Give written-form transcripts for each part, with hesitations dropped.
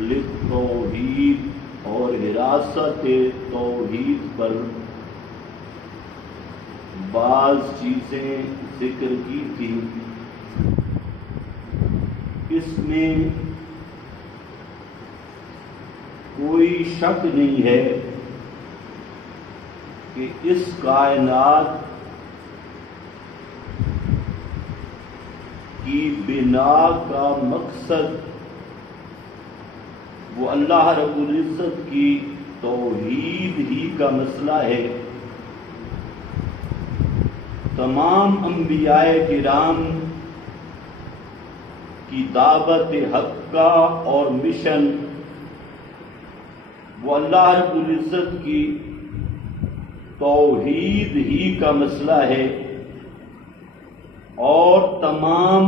للتوحید اور حراست توحید پر بعض چیزیں ذکر کی تھی. اس میں کوئی شک نہیں ہے کہ اس کائنات کی بنا کا مقصد وہ اللہ رب العزت کی توحید ہی کا مسئلہ ہے. تمام انبیاء کرام کی دعوت حق کا اور مشن وہ اللہ رب العزت کی توحید ہی کا مسئلہ ہے. اور تمام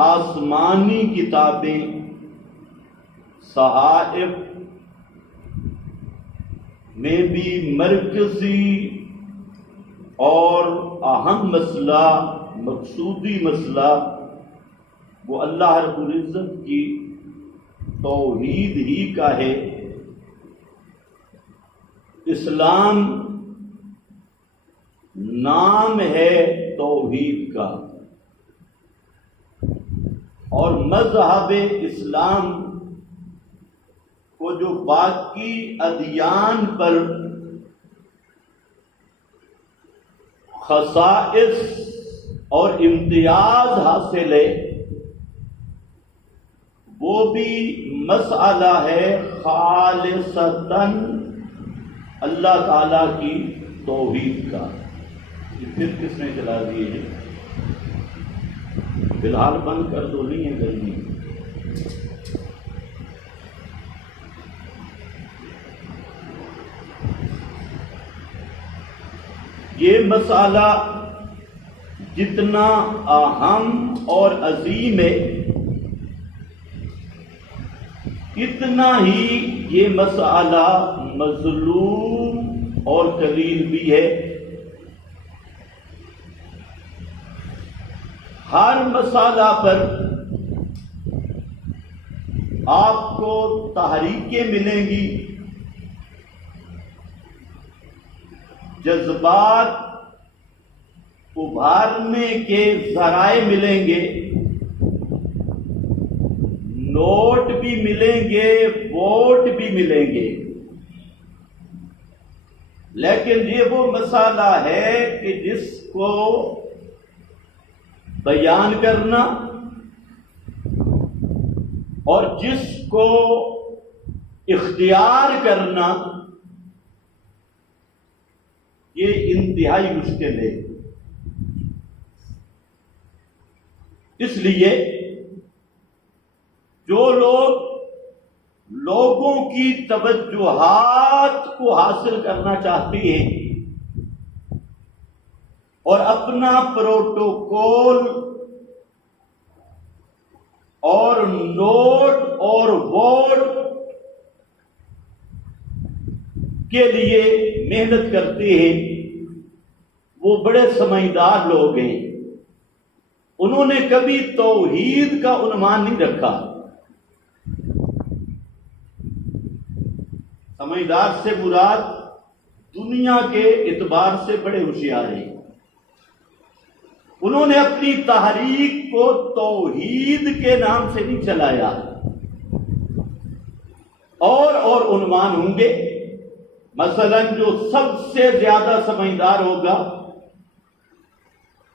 آسمانی کتابیں صحائف میں بھی مرکزی اور اہم مسئلہ مقصودی مسئلہ وہ اللہ رب العزت کی توحید ہی کا ہے. اسلام نام ہے توحید کا اور مذہب اسلام کو جو باقی ادیان پر خصائص اور امتیاز حاصل ہے وہ بھی مسئلہ ہے خالصتاً اللہ تعالی کی توحید کا. پھر کس نے چلا دیے ہیں؟ فی الحال بند کر دو، نہیں ہے گرمی. یہ مسئلہ جتنا اہم اور عظیم ہے اتنا ہی یہ مسئلہ مظلوم اور قلیل بھی ہے. ہر مسئلہ پر آپ کو تحریکیں ملیں گی، جذبات ابھارنے کے ذرائع ملیں گے، نوٹ بھی ملیں گے، ووٹ بھی ملیں گے. لیکن یہ وہ مسئلہ ہے کہ جس کو بیان کرنا اور جس کو اختیار کرنا یہ انتہائی مشکل ہے. اس لیے جو لوگ لوگوں کی توجہات کو حاصل کرنا چاہتے ہیں اور اپنا پروٹوکول اور نوٹ اور ووٹ کے لیے محنت کرتے ہیں وہ بڑے سمجھدار لوگ ہیں. انہوں نے کبھی توحید کا عنوان نہیں رکھا. سمجھدار سے مراد دنیا کے اعتبار سے بڑے ہوشیار ہیں. انہوں نے اپنی تحریک کو توحید کے نام سے نہیں چلایا. اور عنوان ہوں گے. مثلا جو سب سے زیادہ سمجھدار ہوگا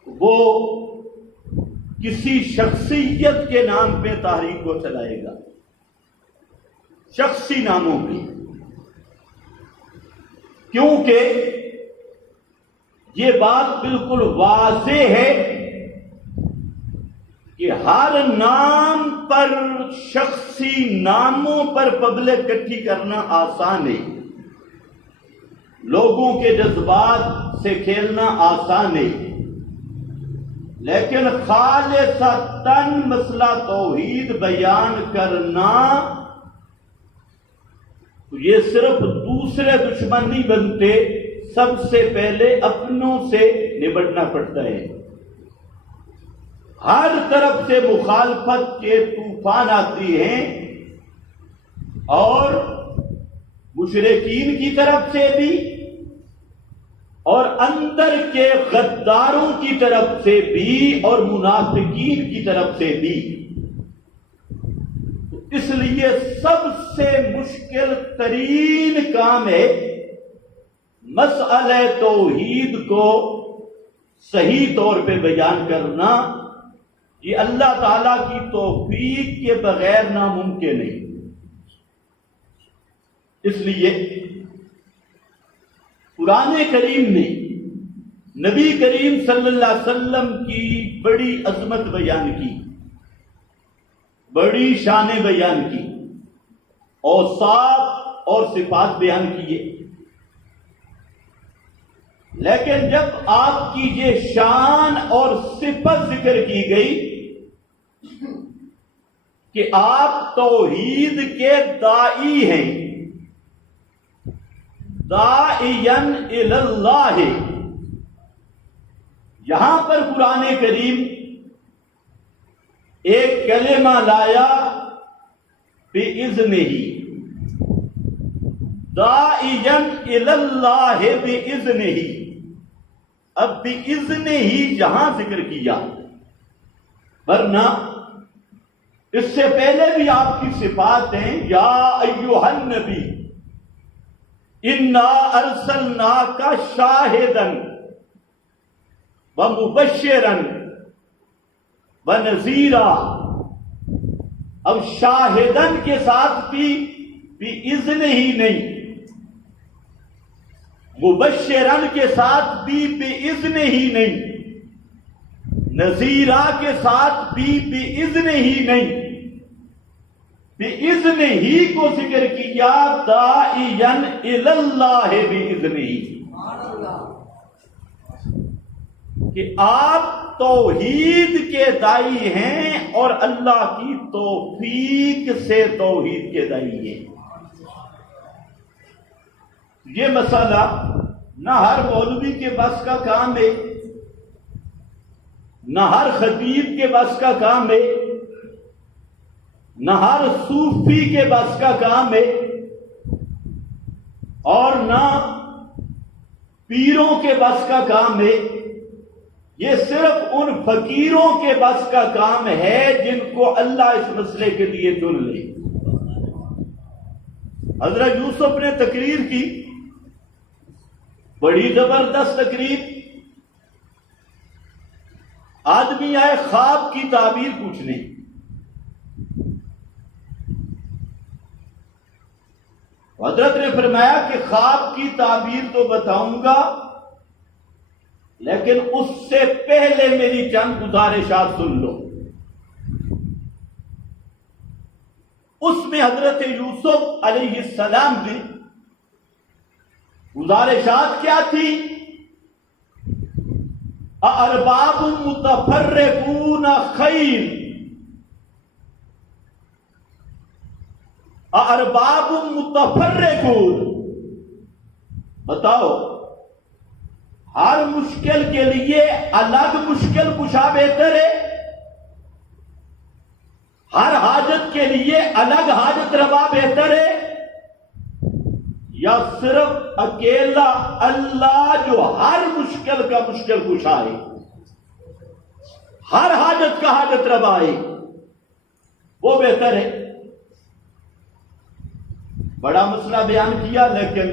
وہ کسی شخصیت کے نام پہ تحریک کو چلائے گا، شخصی ناموں پہ، کیونکہ یہ بات بالکل واضح ہے کہ ہر نام پر، شخصی ناموں پر پبلک اکٹھی کرنا آسان ہے، لوگوں کے جذبات سے کھیلنا آسان ہے، لیکن خالصتاً مسئلہ توحید بیان کرنا یہ صرف دوسرے دشمن نہیں بنتے، سب سے پہلے اپنوں سے نبٹنا پڑتا ہے. ہر طرف سے مخالفت کے طوفان آتی ہیں اور مشرکین کی طرف سے بھی اور اندر کے غداروں کی طرف سے بھی اور منافقین کی طرف سے بھی. اس لیے سب سے مشکل ترین کام ہے مسئلہ توحید کو صحیح طور پہ بیان کرنا. یہ اللہ تعالی کی توفیق کے بغیر ناممکن ہے. اس لیے قرآن کریم نے نبی کریم صلی اللہ علیہ وسلم کی بڑی عظمت بیان کی، بڑی شان بیان کی، اوصاف اور صفات بیان کیے. لیکن جب آپ کی یہ شان اور صفت ذکر کی گئی کہ آپ توحید کے داعی ہیں، داعین الی اللہ، یہاں پر قرآن کریم ایک کلمہ لایا بِإِذْنِهِ، داعین الی اللہ بِإِذْنِهِ. اب بِإِذْنِهِ جہاں ذکر کیا، ورنہ اس سے پہلے بھی آپ کی صفات ہیں. یا ایھا النبی انا ارسلناک شاہدا ومبشرا ونذیرا. اب شاہدن کے ساتھ بھی بِإِذْنِ ہی نہیں، مبشرن کے ساتھ بھی بِإِذْنِ ہی نہیں، نذیرا کے ساتھ بھی بِإِذْنِ ہی نہیں. بِإِذْنِ ہی کو ذکر کیا، داعین الی اللہ بِإِذْنِ ہی، کہ آپ توحید کے داعی ہیں اور اللہ کی توفیق سے توحید کے داعی ہیں. یہ مسئلہ نہ ہر مولوی کے بس کا کام ہے، نہ ہر خطیب کے بس کا کام ہے، نہ ہر صوفی کے بس کا کام ہے، اور نہ پیروں کے بس کا کام ہے. یہ صرف ان فقیروں کے بس کا کام ہے جن کو اللہ اس مسئلے کے لیے چن لے. حضرت یوسف نے تقریر کی، بڑی زبردست تقریر. آدمی آئے خواب کی تعبیر پوچھنے، حضرت نے فرمایا کہ خواب کی تعبیر تو بتاؤں گا، لیکن اس سے پہلے میری چند گزارشات سن لو. اس میں حضرت یوسف علیہ السلام کی گزارشات کیا تھی؟ اَأَرْبَابٌ مُتَفَرِّقُونَ خَيْرٌ، اَأَرْبَابٌ مُتَفَرِّقُونَ. بتاؤ، ہر مشکل کے لیے الگ مشکل کشا بہتر ہے؟ ہر حاجت کے لیے الگ حاجت روا بہتر ہے؟ یا صرف اکیلا اللہ جو ہر مشکل کا مشکل کشا ہے، ہر حاجت کا حاجت روا ہے، وہ بہتر ہے؟ بڑا مسئلہ بیان کیا، لیکن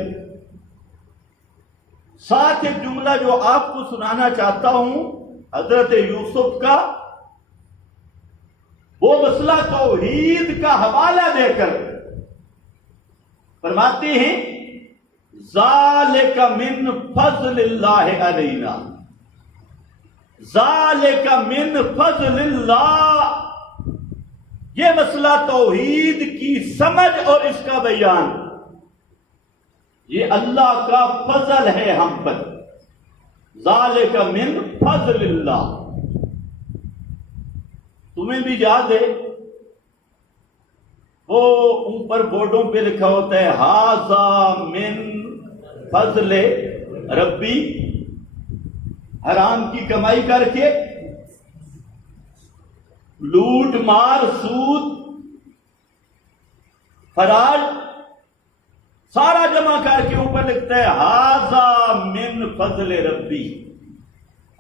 ساتھ ایک جملہ جو آپ کو سنانا چاہتا ہوں حضرت یوسف کا، وہ مسئلہ توحید کا حوالہ دے کر فرماتے ہیں ذالک من فضل اللہ علینا، ذالک من فضل اللہ. یہ مسئلہ توحید کی سمجھ اور اس کا بیان، یہ اللہ کا فضل ہے ہم پر. ذالک من فضل اللہ. تمہیں بھی یاد ہے وہ اوپر بورڈوں پہ لکھا ہوتا ہے ھذا من فضل ربی، حرام کی کمائی کر کے لوٹ مار سود فراج سارا جمع کر کے اوپر لکھتا ہے ہاذا من فضل ربی،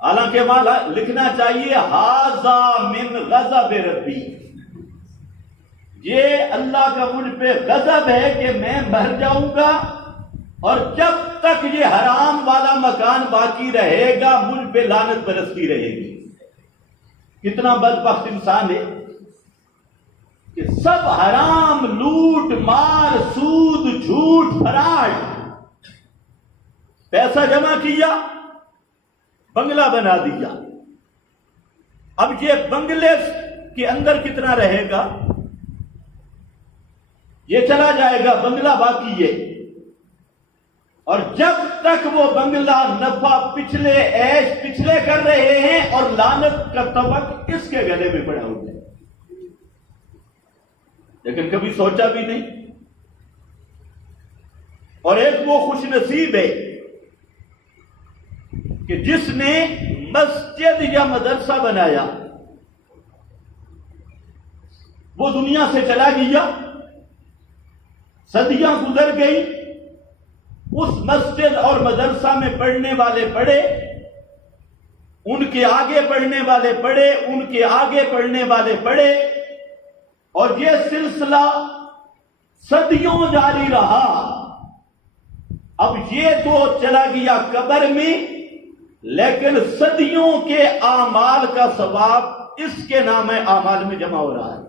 حالانکہ وہاں لکھنا چاہیے ہاذا من غضب ربی، یہ اللہ کا مجھ پہ غضب ہے کہ میں مر جاؤں گا اور جب تک یہ حرام والا مکان باقی رہے گا مجھ پہ لعنت برستی رہے گی۔ کتنا بدبخت انسان ہے کہ سب حرام، لوٹ مار، سود، جھوٹ، فراڈ، پیسہ جمع کیا، بنگلہ بنا دیا۔ اب یہ بنگلے کے اندر کتنا رہے گا؟ یہ چلا جائے گا، بنگلہ باقی ہے، اور جب تک وہ بنگلہ نفع پچھلے عیش پچھلے کر رہے ہیں اور لعنت کا طبق اس کے گلے میں پڑا ہوا ہے، لیکن کبھی سوچا بھی نہیں۔ اور ایک وہ خوش نصیب ہے کہ جس نے مسجد یا مدرسہ بنایا، وہ دنیا سے چلا گیا، صدیاں گزر گئی، اس مسجد اور مدرسہ میں پڑھنے والے پڑھے، ان کے آگے پڑھنے والے پڑھے، ان کے آگے پڑھنے والے پڑھے، اور یہ سلسلہ صدیوں جاری رہا۔ اب یہ تو چلا گیا قبر میں، لیکن صدیوں کے اعمال کا ثواب اس کے نام اعمال میں جمع ہو رہا ہے۔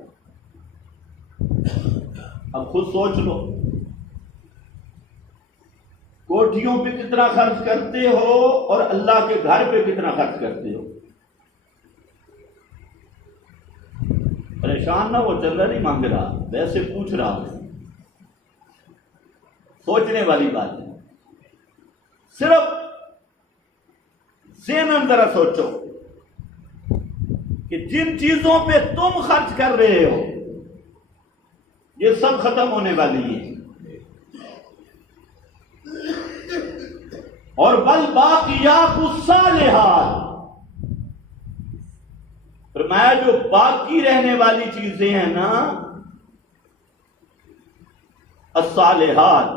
اب خود سوچ لو، کوٹھیوں پہ کتنا خرچ کرتے ہو اور اللہ کے گھر پہ کتنا خرچ کرتے ہو؟ پریشان نہ وہ چندہ نہیں مانگ رہا، ویسے پوچھ رہا ہوں، سوچنے والی بات ہے۔ صرف ذہناً ذرا سوچو کہ جن چیزوں پہ تم خرچ کر رہے ہو یہ سب ختم ہونے والی ہے، اور والباقیات الصالحات، فرمایا جو باقی رہنے والی چیزیں ہیں نا، الصالحات،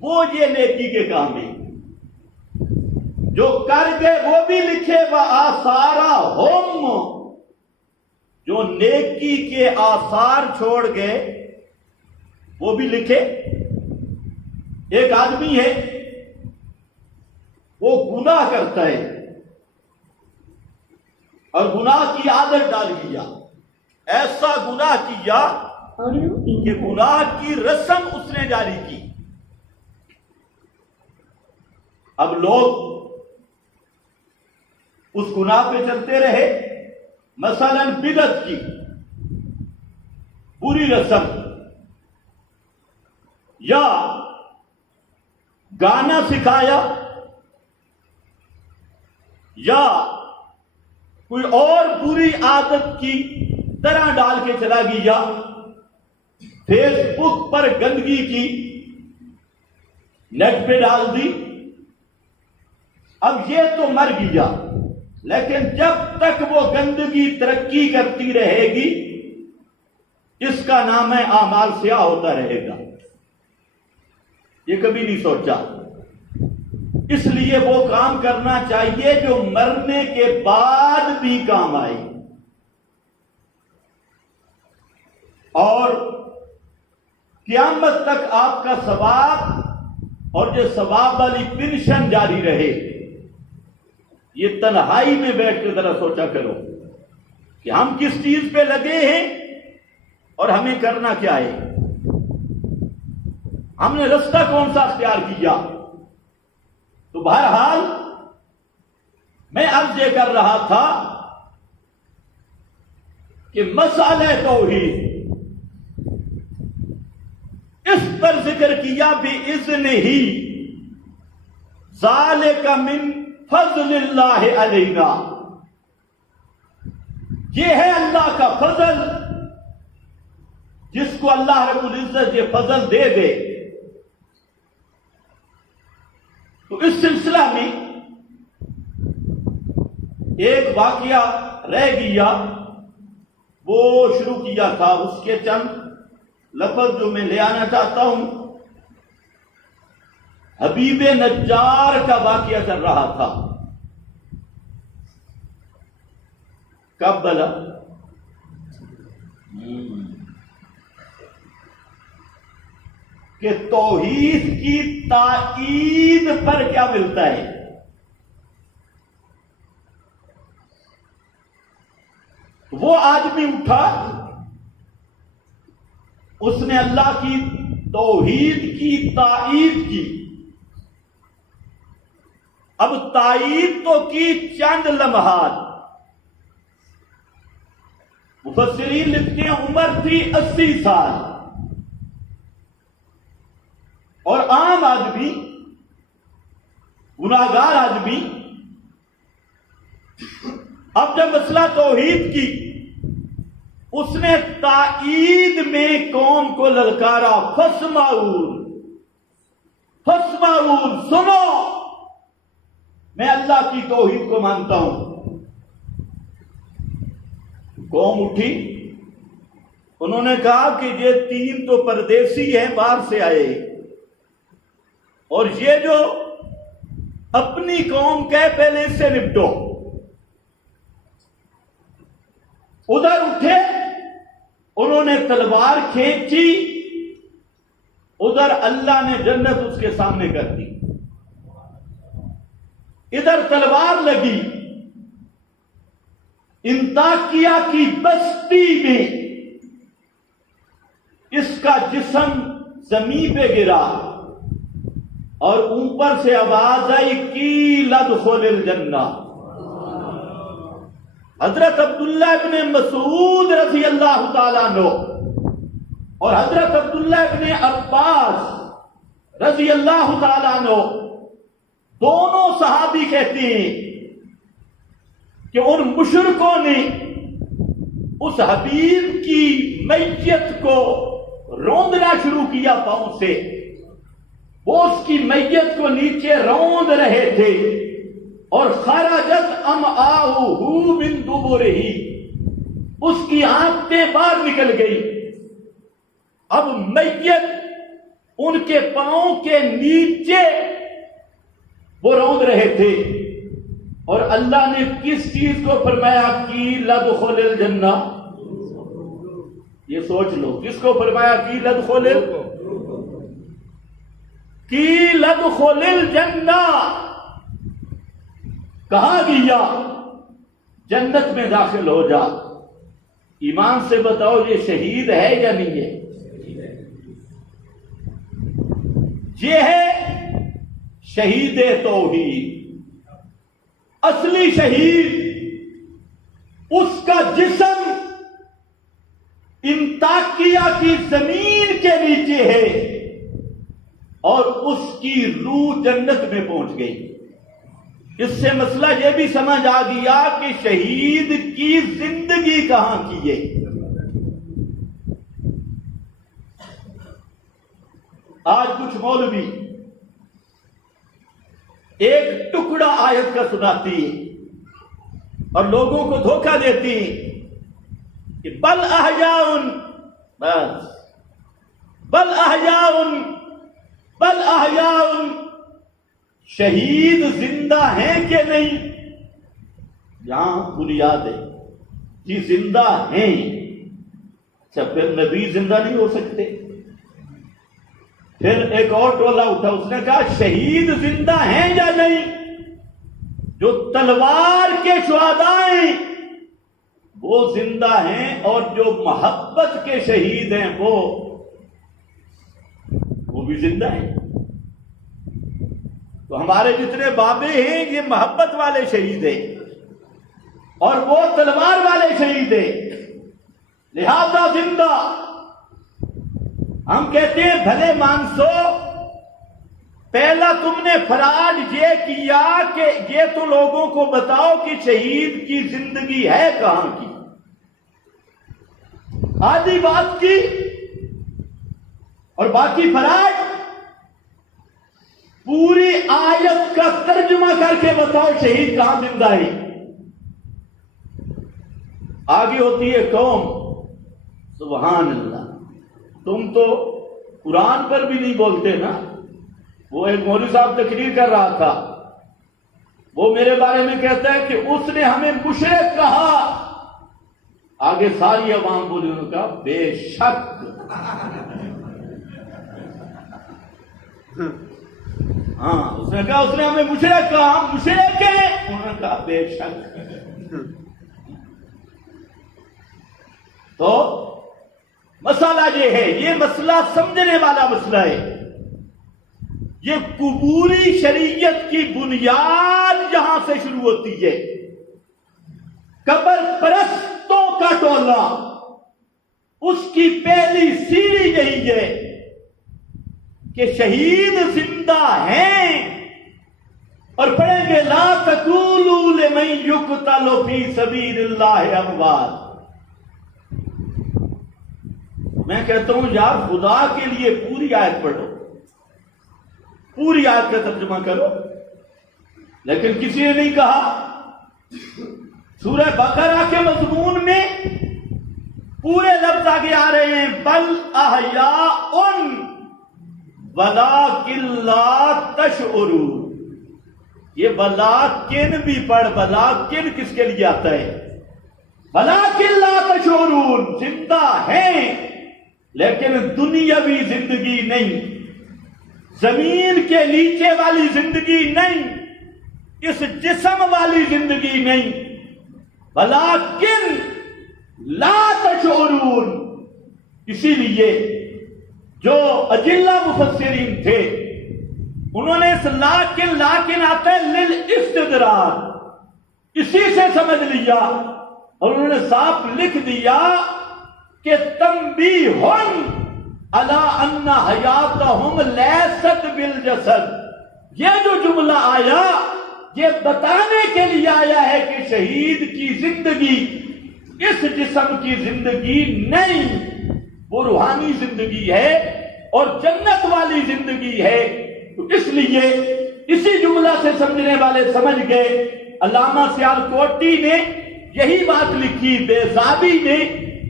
وہ یہ نیکی کے کام ہیں، جو کر گئے وہ بھی لکھے وآثارہم، جو نیکی کے آثار چھوڑ گئے وہ بھی لکھے۔ ایک آدمی ہے وہ گناہ کرتا ہے اور گناہ کی عادت ڈال دیا، ایسا گناہ کیا کہ گناہ کی رسم اس نے جاری کی۔ اب لوگ اس گناہ پہ چلتے رہے، مثلا بدعت کی بری رسم، یا گانا سکھایا، یا کوئی اور بری عادت کی طرح ڈال کے چلا گیا، فیس بک پر گندگی کی، نیٹ پہ ڈال دی، اب یہ تو مر گیا، لیکن جب تک وہ گندگی ترقی کرتی رہے گی اس کا نام اعمال سیاہ ہوتا رہے گا۔ یہ کبھی نہیں سوچا، اس لیے وہ کام کرنا چاہیے جو مرنے کے بعد بھی کام آئے، اور قیامت تک آپ کا ثواب اور یہ ثواب والی پنشن جاری رہے۔ یہ تنہائی میں بیٹھ کے ذرا سوچا کرو کہ ہم کس چیز پہ لگے ہیں اور ہمیں کرنا کیا ہے، ہم نے رستہ کون سا اختیار کیا۔ تو بہرحال میں عرض یہ کر رہا تھا کہ مسئلہ توحید اس پر ذکر کیا بِإِذْنِ ہی، ذَلِكَ مِن فضل اللہ علینا، یہ ہے اللہ کا فضل، جس کو اللہ رب العزت یہ فضل دے دے۔ تو اس سلسلہ میں ایک واقعہ رہ گیا، وہ شروع کیا تھا، اس کے چند لفظ جو میں لے آنا چاہتا ہوں، حبیب نجار کا واقعہ چل رہا تھا. کب بلا؟ کہ توحید کی تائید پر کیا ملتا ہے. وہ آدمی اٹھا، اس نے اللہ کی توحید کی تائید کی. اب تائید تو کی چند لمحات. مفسرین لکھتے ہیں عمر تھی 80 سال، اور عام آدمی، گناہگار آدمی، اب جب مسئلہ توحید کی، اس نے تائید میں قوم کو للکارا، فاسمعوا فاسمعوا، سنو، میں اللہ کی توحید کو مانتا ہوں. قوم اٹھی، انہوں نے کہا کہ یہ 3 تو پردیسی ہیں، باہر سے آئے، اور یہ جو اپنی قوم کے پہلے اس سے نپٹو. ادھر اٹھے، انہوں نے تلوار کھینچی، ادھر اللہ نے جنت اس کے سامنے کر دی. ادھر تلوار لگی، انطاکیہ کی بستی میں اس کا جسم زمین پہ گرا، اور اوپر سے آواز آئی قیل ادخل الجنہ. حضرت عبداللہ ابن مسعود رضی اللہ تعالیٰ عنہ اور حضرت عبداللہ ابن عباس رضی اللہ تعالیٰ عنہ، دونوں صحابی کہتے ہیں کہ ان مشرکوں نے اس حبیب کی میت کو روندنا شروع کیا پاؤں سے. وہ اس کی میت کو نیچے روند رہے تھے، اور خرجت امعاؤہ من دبرہ، اس کی آنتیں باہر نکل گئی. اب میت ان کے پاؤں کے نیچے وہ روند رہے تھے، اور اللہ نے کس چیز کو فرمایا قیل ادخل الجنہ؟ یہ سوچ لو، کس کو فرمایا قیل ادخل الجنہ؟ کہا گیا جنت میں داخل ہو جا. ایمان سے بتاؤ یہ شہید ہے یا نہیں ہے؟ یہ ہے شہید توحید، اصلی شہید. اس کا جسم انطاکیہ کی زمین کے نیچے ہے، اور اس کی روح جنت میں پہنچ گئی. اس سے مسئلہ یہ بھی سمجھ آ گیا کہ شہید کی زندگی کہاں کی ہے. آج کچھ مولوی ایک ٹکڑا آیت کا سناتی اور لوگوں کو دھوکہ دیتی کہ بل احیاء، بس بل احیاء بل احیاء، شہید زندہ ہیں کہ نہیں؟ یہاں بنیاد ہے جی زندہ ہیں. اچھا، پھر نبی زندہ نہیں ہو سکتے؟ پھر ایک اور ٹولہ اٹھا، اس نے کہا شہید زندہ ہیں یا نہیں؟ جو تلوار کے شہداء ہیں وہ زندہ ہیں، اور جو محبت کے شہید ہیں وہ بھی زندہ ہیں. تو ہمارے جتنے بابے ہیں یہ محبت والے شہید ہیں، اور وہ تلوار والے شہید ہیں، لہذا زندہ. ہم کہتے ہیں بھلے مانسو، پہلا تم نے فراڈ یہ کیا کہ یہ تو لوگوں کو بتاؤ کہ شہید کی زندگی ہے کہاں کی. آدھی بات کی اور باقی فراڈ. پوری آیت کا ترجمہ کر کے بتاؤ شہید کہاں زندہ ہے. آگے ہوتی ہے قوم، سبحان اللہ، تم تو قرآن پر بھی نہیں بولتے نا. وہ ایک مولوی صاحب تقریر کر رہا تھا, وہ میرے بارے میں کہتا ہے کہ اس نے ہمیں مشرک کہا. آگے ساری عوام بولی, انہوں نے کہا بے شک. ہاں اس نے کہا اس نے ہمیں مشرک کہا, ہم مشرک ہیں. انہوں نے کہا بے شک. تو مسئلہ یہ ہے, یہ مسئلہ سمجھنے والا مسئلہ ہے. یہ قبوری شریعت کی بنیاد یہاں سے شروع ہوتی ہے. قبر پرستوں کا ٹولہ, اس کی پہلی سیڑھی یہی ہے کہ شہید زندہ ہیں, اور پڑھیں گے لا تقولوا لمن یقتل فی سبیل اللہ اموات. میں کہتا ہوں یار خدا کے لیے پوری آیت پڑھو, پوری آیت کا ترجمہ کرو, لیکن کسی نے نہیں کہا. سورہ بقرہ کے مضمون میں پورے لفظ آگے آ رہے ہیں, بل احیاء ولکن لا تشعرون. یہ ولکن بھی پڑھ, ولکن کس کے لیے آتا ہے؟ ولکن لا تشعرون, زندہ ہیں لیکن دنیاوی زندگی نہیں, زمین کے نیچے والی زندگی نہیں, اس جسم والی زندگی نہیں. ولیکن لا تشعرون. اسی لیے جو اجلہ مفسرین تھے انہوں نے اس لاکن آتا ہے للاستدراج, اسی سے سمجھ لیا, اور انہوں نے صاف لکھ دیا کہ تنبیہن علی ان حیاتہم لیست بالجسد. یہ جو جملہ آیا یہ بتانے کے لیے آیا ہے کہ شہید کی زندگی اس جسم کی زندگی نہیں, وہ روحانی زندگی ہے اور جنت والی زندگی ہے. تو اس لیے اسی جملہ سے سمجھنے والے سمجھ گئے. علامہ سیالکوٹی نے یہی بات لکھی, بیزابی نے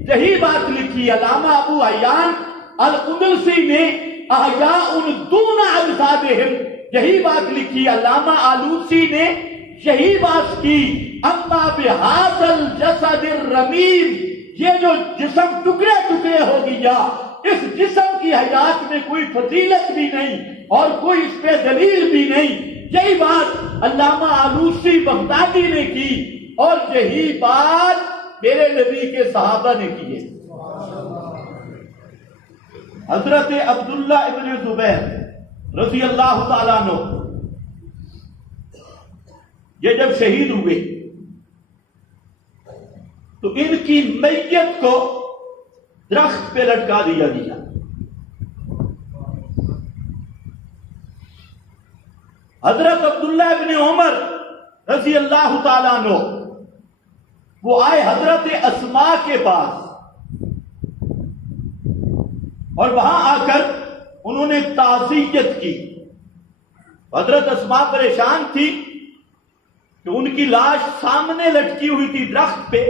یہی بات لکھی, علامہ ابو عیان الاندلسی نے احیاء دون اجسادہم یہی بات لکھی, علامہ آلوسی نے یہی بات کی. اما بہذا الجسد الرمیم, یہ جو جسم ٹکڑے ٹکڑے ہو گیا, اس جسم کی حیات میں کوئی فضیلت بھی نہیں اور کوئی اس پہ دلیل بھی نہیں. یہی بات علامہ آلوسی بغدادی نے کی, اور یہی بات میرے نبی کے صحابہ نے کی ہے. حضرت عبداللہ ابن زبیر رضی اللہ تعالیٰ عنہ یہ جب شہید ہوئے تو ان کی میت کو درخت پہ لٹکا دیا گیا. حضرت عبداللہ ابن عمر رضی اللہ تعالیٰ عنہ وہ آئے حضرت اسماء کے پاس, اور وہاں آ کر انہوں نے تعزیت کی. حضرت اسماء پریشان تھی کہ ان کی لاش سامنے لٹکی ہوئی تھی درخت پہ.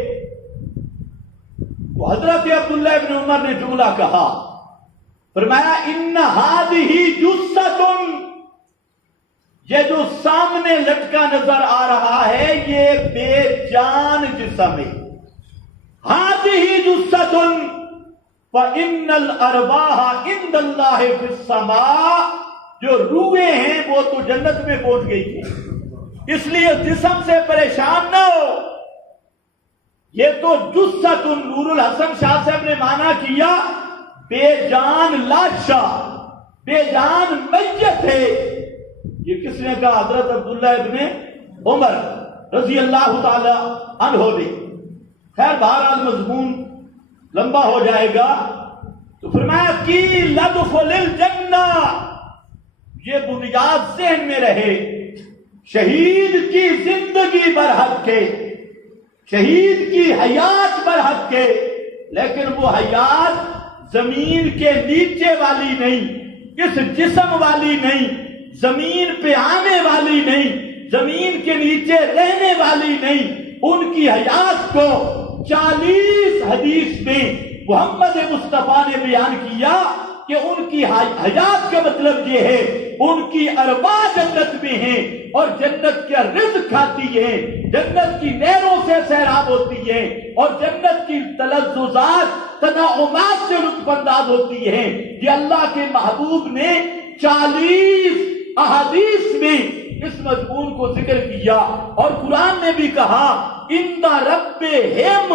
تو حضرت عبداللہ ابن عمر نے جملہ کہا, فرمایا ان ہذہ جثۃ, یہ جو سامنے لٹکا نظر آ رہا ہے یہ بے جان جسم ہے. ہذہ جثۃ فَإِنَّ الْأَرْوَاحَ عِندَ اللَّهِ فِي السَّمَاءِ, جو روحیں ہیں وہ تو جنت میں پہنچ گئی تھی, اس لیے جسم سے پریشان نہ ہو. یہ تو جثۃ, نور الحسن شاہ صاحب نے مانا کیا بے جان لاشا, بے جان میت ہے. یہ کس نے کہا؟ حضرت عبداللہ ابن عمر رضی اللہ تعالی عنہ نے. خیر بہرحال مضمون لمبا ہو جائے گا. تو فرمایا کی لدخل الجنہ, یہ بنیاد ذہن میں رہے, شہید کی زندگی برحق ہے, شہید کی حیات برحق ہے, لیکن وہ حیات زمین کے نیچے والی نہیں, اس جسم والی نہیں, زمین پہ آنے والی نہیں, زمین کے نیچے رہنے والی نہیں. ان کی حیات کو 40 حدیث میں محمد مصطفیٰ نے بیان کیا کہ ان کی حیات کا مطلب یہ ہے ان کی ارواح جنت میں ہیں اور جنت کا رزق کھاتی ہیں، جنت کی نہروں سے سیراب ہوتی ہیں اور جنت کی تلذذات تنعمات سے لطف انداز ہوتی ہیں۔ یہ اللہ کے محبوب نے 40 احادیث میں اس مضمون کو ذکر کیا، اور قرآن نے بھی کہا ان ربہم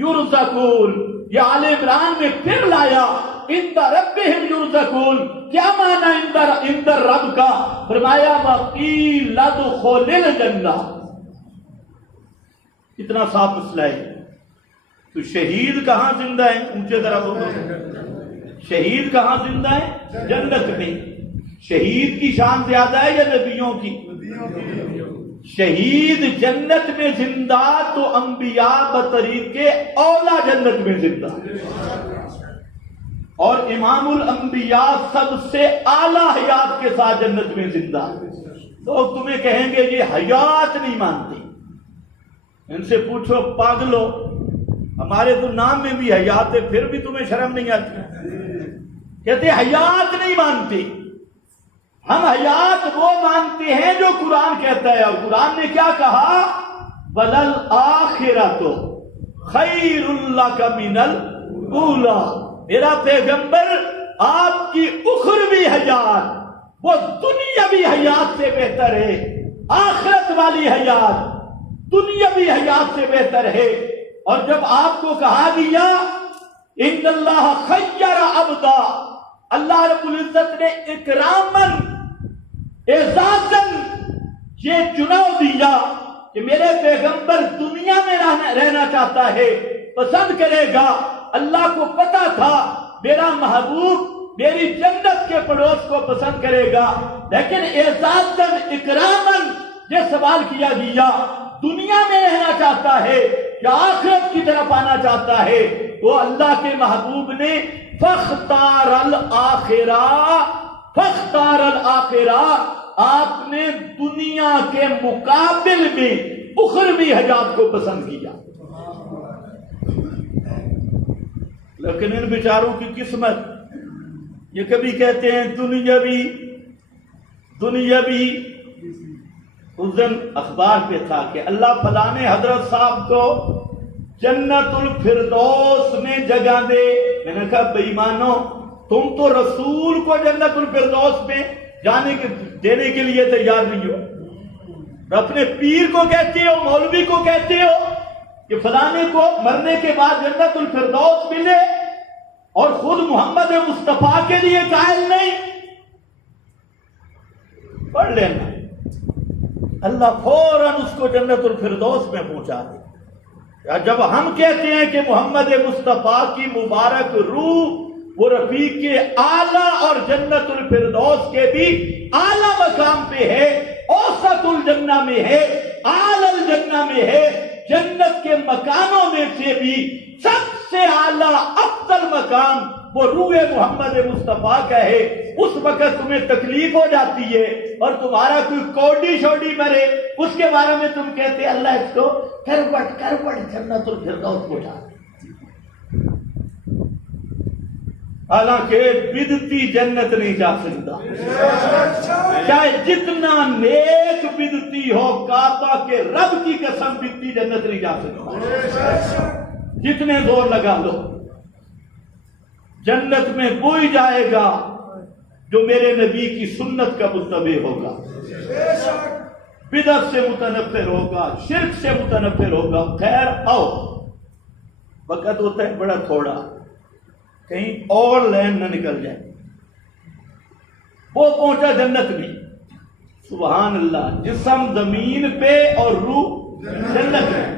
یرزقون۔ یہ آل عمران میں پھر لایا ان ربہم یرزقون، کیا معنی ان رب کا؟ فرمایا وقیل ادخل الجنہ۔ اتنا صاف مسئلہ ہے۔ تو شہید کہاں زندہ ہے؟ اونچے ذرا بولو، شہید کہاں زندہ ہے؟ جنت میں۔ شہید کی شان زیادہ ہے یا نبیوں کی؟ شہید جنت میں زندہ تو انبیاء بطریق اولا جنت میں زندہ، اور امام الانبیاء سب سے اعلیٰ حیات کے ساتھ جنت میں زندہ۔ لوگ تمہیں کہیں گے یہ حیات نہیں مانتے، ان سے پوچھو پاگلو ہمارے تو نام میں بھی حیات ہے، پھر بھی تمہیں شرم نہیں آتی؟ کہتے حیات نہیں مانتے، ہم حیات وہ مانتے ہیں جو قرآن کہتا ہے، اور قرآن نے کیا کہا؟ وَلَلْآخِرَةُ خَيْرٌ لَكَ مِنَ الْأُولَىٰ۔ میرا پیغمبر آپ کی اخروی حیات وہ دنیاوی حیات سے بہتر ہے، آخرت والی حیات دنیاوی حیات سے بہتر ہے۔ اور جب آپ کو کہا گیا ان اللہ خیر عبدا، اللہ رب العزت نے اکرامن اعزازن یہ چناؤ دیا کہ میرے پیغمبر دنیا میں رہنا چاہتا ہے، پسند کرے گا۔ اللہ کو پتا تھا میرا محبوب میری جنت کے پڑوس کو پسند کرے گا، لیکن اعزازن اکرامن یہ سوال کیا گیا دنیا میں رہنا چاہتا ہے یا آخرت کی طرف آنا چاہتا ہے؟ وہ اللہ کے محبوب نے فاختار الآخرہ، فاختار الآخرہ، آپ نے دنیا کے مقابل میں اخروی حیات کو پسند کیا۔ لیکن ان بیچاروں کی قسمت، یہ کبھی کہتے ہیں دنیاوی دنیاوی۔ اس دن اخبار پہ تھا کہ اللہ فلاں نے حضرت صاحب کو جنت الفردوس میں جگہ دے۔ میں نے کہا بے ایمانو، تم تو رسول کو جنت الفردوس میں دینے کے لیے تیار نہیں ہو، اپنے پیر کو کہتے ہو، مولوی کو کہتے ہو کہ فلانے کو مرنے کے بعد جنت الفردوس ملے، اور خود محمد مصطفیٰ کے لیے قائل نہیں۔ پڑھ لینا، اللہ فوراً اس کو جنت الفردوس میں پہنچا دے۔ جب ہم کہتے ہیں کہ محمد مصطفیٰ کی مبارک روح وہ رفیق اعلیٰ اور جنت الفردوس کے بھی اعلیٰ مقام پہ ہے، اوسط الجنہ میں ہے، اعلی الجنہ میں ہے، جنت کے مکانوں میں سے بھی سب سے اعلیٰ افضل مقام وہ روح محمد مصطفیٰ کا ہے۔ اس وقت تمہیں تکلیف ہو جاتی ہے اور تمہارا کوئی کوڈی شوڈی مرے، اس کے بارے میں تم کہتے اللہ اس کو کروٹ جنت الفردوس پہنچا دے۔ حالانکہ بدتی جنت نہیں جا سکتا، چاہے جتنا نیک بدتی ہو، کعبہ کے رب کی قسم بدتی جنت نہیں جا سکتا، جتنے زور لگا لو۔ جنت میں وہی جائے گا جو میرے نبی کی سنت کا متبع ہوگا، بدعت سے متنفر ہوگا، شرک سے متنفر ہوگا۔ خیر آؤ، وقت ہوتا ہے بڑا تھوڑا، کہیں اور لائن نہ نکل جائے۔ وہ پہنچا جنت میں، سبحان اللہ، جسم زمین پہ اور روح جنت میں۔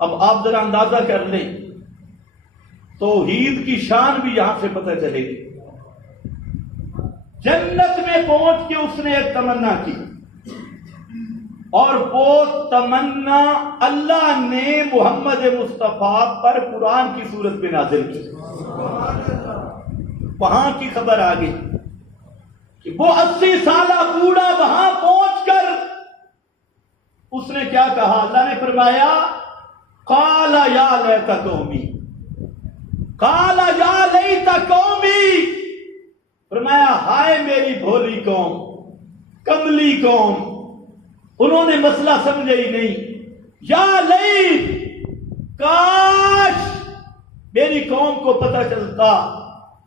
اب آپ ذرا اندازہ کر لیں، توحید کی شان بھی یہاں سے پتہ چلے گی۔ جنت میں پہنچ کے اس نے ایک تمنا کی، اور وہ تمنا اللہ نے محمد مصطفیٰ پر قرآن کی صورت میں نازل کی۔ وہاں کی خبر آ گئی کہ وہ 80 سالہ بوڑھا وہاں پہنچ کر اس نے کیا کہا؟ اللہ نے فرمایا قال یا لیت قومی، قال یا لیت قومی، فرمایا ہائے میری بھولی قوم، کملی قوم، انہوں نے مسئلہ سمجھا ہی نہیں. یا لیت، کاش میری قوم کو پتہ چلتا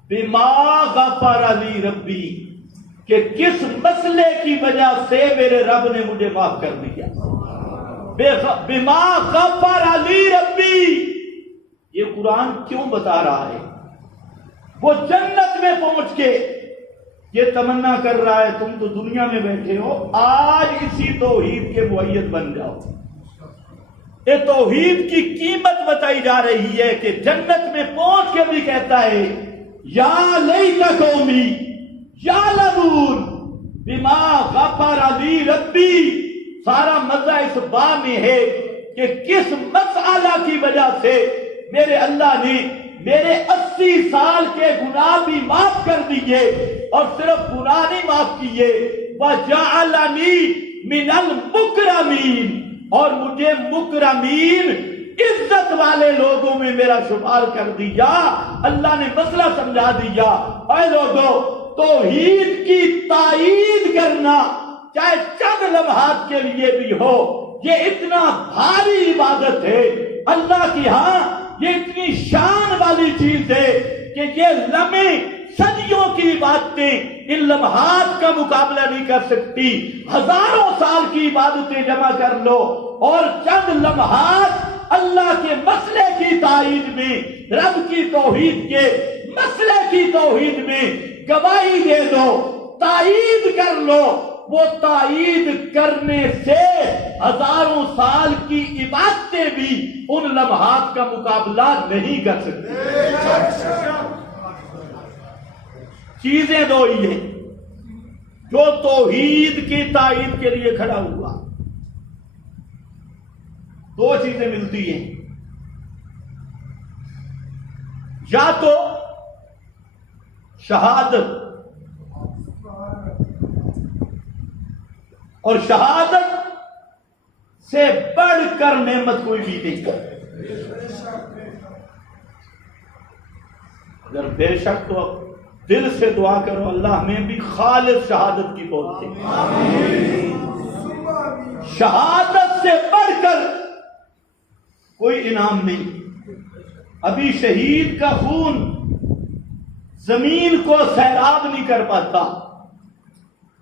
بما غفر لی ربی، کہ کس مسئلے کی وجہ سے میرے رب نے مجھے معاف کر دیا. بما غفر لی ربی، یہ قرآن کیوں بتا رہا ہے؟ وہ جنت میں پہنچ کے یہ تمنا کر رہا ہے تم تو دنیا میں بیٹھے ہو، آج اسی توحید کے مؤید بن جاؤ. یہ توحید کی قیمت بتائی جا رہی ہے کہ جنت میں پہنچ کے بھی کہتا ہے یا لیت قومی یعلمون بما غفر لی ربی. سارا مزہ اس بات میں ہے کہ کس مسئلہ کی وجہ سے میرے اللہ نے میرے 80 سال کے گناہ بھی معاف کر دیے، اور صرف گناہ نہیں معاف کیے، وَجَعَلَنِي مِنَ الْمُكْرَمِينَ، اور مجھے مکرمین عزت والے لوگوں میں میرا شمار کر دیا. اللہ نے مسئلہ سمجھا دیا. اے لوگوں، توحید کی تائید کرنا چاہے چند لمحات کے لیے بھی ہو، یہ اتنا بھاری عبادت ہے اللہ کی ہاں، یہ اتنی شان والی چیز ہے کہ یہ لمحے صدیوں کی عبادتیں ان لمحات کا مقابلہ نہیں کر سکتی. ہزاروں سال کی عبادتیں جمع کر لو اور چند لمحات اللہ کے مسئلے کی تائید میں، رب کی توحید کے مسئلے کی توحید میں گواہی دے دو، تائید کر لو. وہ تائید کرنے سے ہزاروں سال کی عبادتیں بھی ان لمحات کا مقابلہ نہیں کر سکتی. چیزیں دو یہ جو توحید کی تائید کے لیے کھڑا ہوا، دو چیزیں ملتی ہیں. یا تو شہادت، اور شہادت سے بڑھ کر نعمت کوئی بھی نہیں کرتی. اگر بے شک تو دل سے دعا کرو اللہ ہمیں بھی خالص شہادت کی بولتے. شہادت سے بڑھ کر کوئی انعام نہیں. ابھی شہید کا خون زمین کو سیراب نہیں کر پاتا،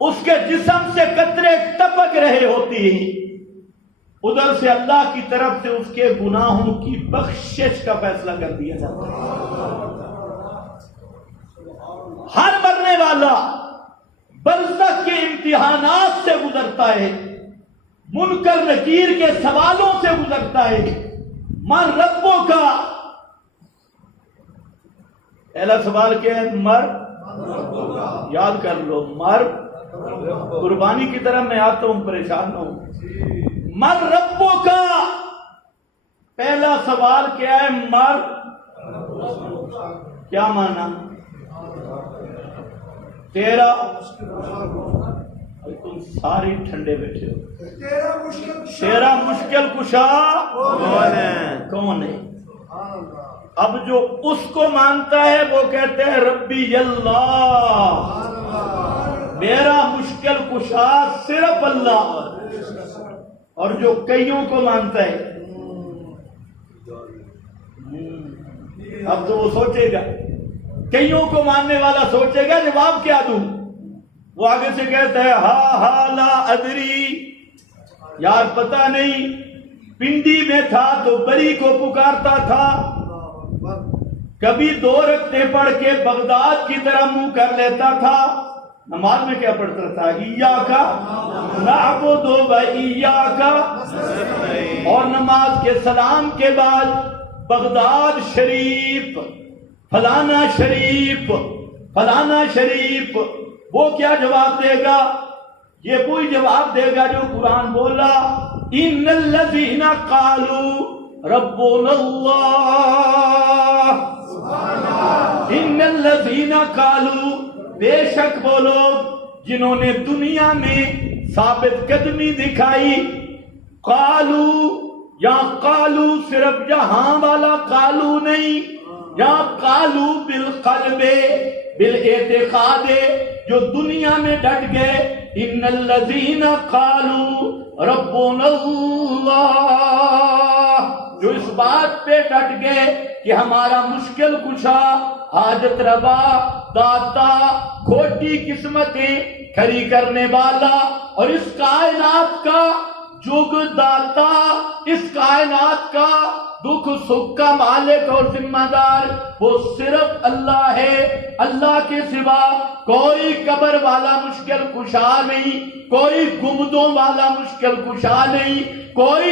اس کے جسم سے قطرے ٹپک رہے ہوتی ہیں، ادھر سے اللہ کی طرف سے اس کے گناہوں کی بخشش کا فیصلہ کر دیا جاتا ہے. ہر مرنے والا برزخ کے امتحانات سے گزرتا ہے، منکر نکیر کے سوالوں سے گزرتا ہے. من ربوں کا پہلا سوال کیا ہے؟ مر، یاد کر لو، مر. قربانی کی طرح میں آتا ہوں، پریشان ہوں. مر ربوں کا پہلا سوال کیا ہے؟ مر. کیا مانا؟ تیرا، تم ساری ٹھنڈے بیٹھے ہو. تیرا مشکل کشا کون ہے؟ اب جو اس کو مانتا ہے وہ کہتے ہیں ربی اللہ، میرا مشکل کشا صرف اللہ. اور جو کئیوں کو مانتا ہے اب تو وہ سوچے گا، کئیوں کو ماننے والا سوچے گا جواب کیا دوں. وہ آگے سے کہتا ہے ہا لا ادری، یار پتہ نہیں. پنڈی میں تھا تو بری کو پکارتا تھا، کبھی 2 رکعتیں پڑھ کے بغداد کی طرح منہ کر لیتا تھا. نماز میں کیا پڑھتا تھا؟ ایاک نعبد و ایاک، اور نماز کے سلام کے بعد بغداد شریف، فلانا شریف، فلانا شریف. وہ کیا جواب دے گا؟ یہ کوئی جواب دے گا جو قرآن بولا ان الذین قالوا ربنا اللہ، ان الذین قالوا، بے شک وہ لوگ جنہوں نے دنیا میں ثابت قدمی دکھائی، قالوا یا قالو صرف یہاں والا قالو نہیں، یا قالو بالقلب بالاعتقاد، جو دنیا میں ڈٹ گئے، ان الذین قالوا ربنا اللہ، جو اس بات پہ ڈٹ گئے کہ ہمارا مشکل کشا، حاجت روا، داتا، کھوٹی قسمتیں کھڑی کرنے والا اور اس کائنات کا جگ داتا، اس کائنات کا دکھ سکھ کا مالک اور ذمہ دار وہ صرف اللہ ہے۔ اللہ کے سوا کوئی قبر والا مشکل کشا نہیں، کوئی گنبدوں والا مشکل کشا نہیں، کوئی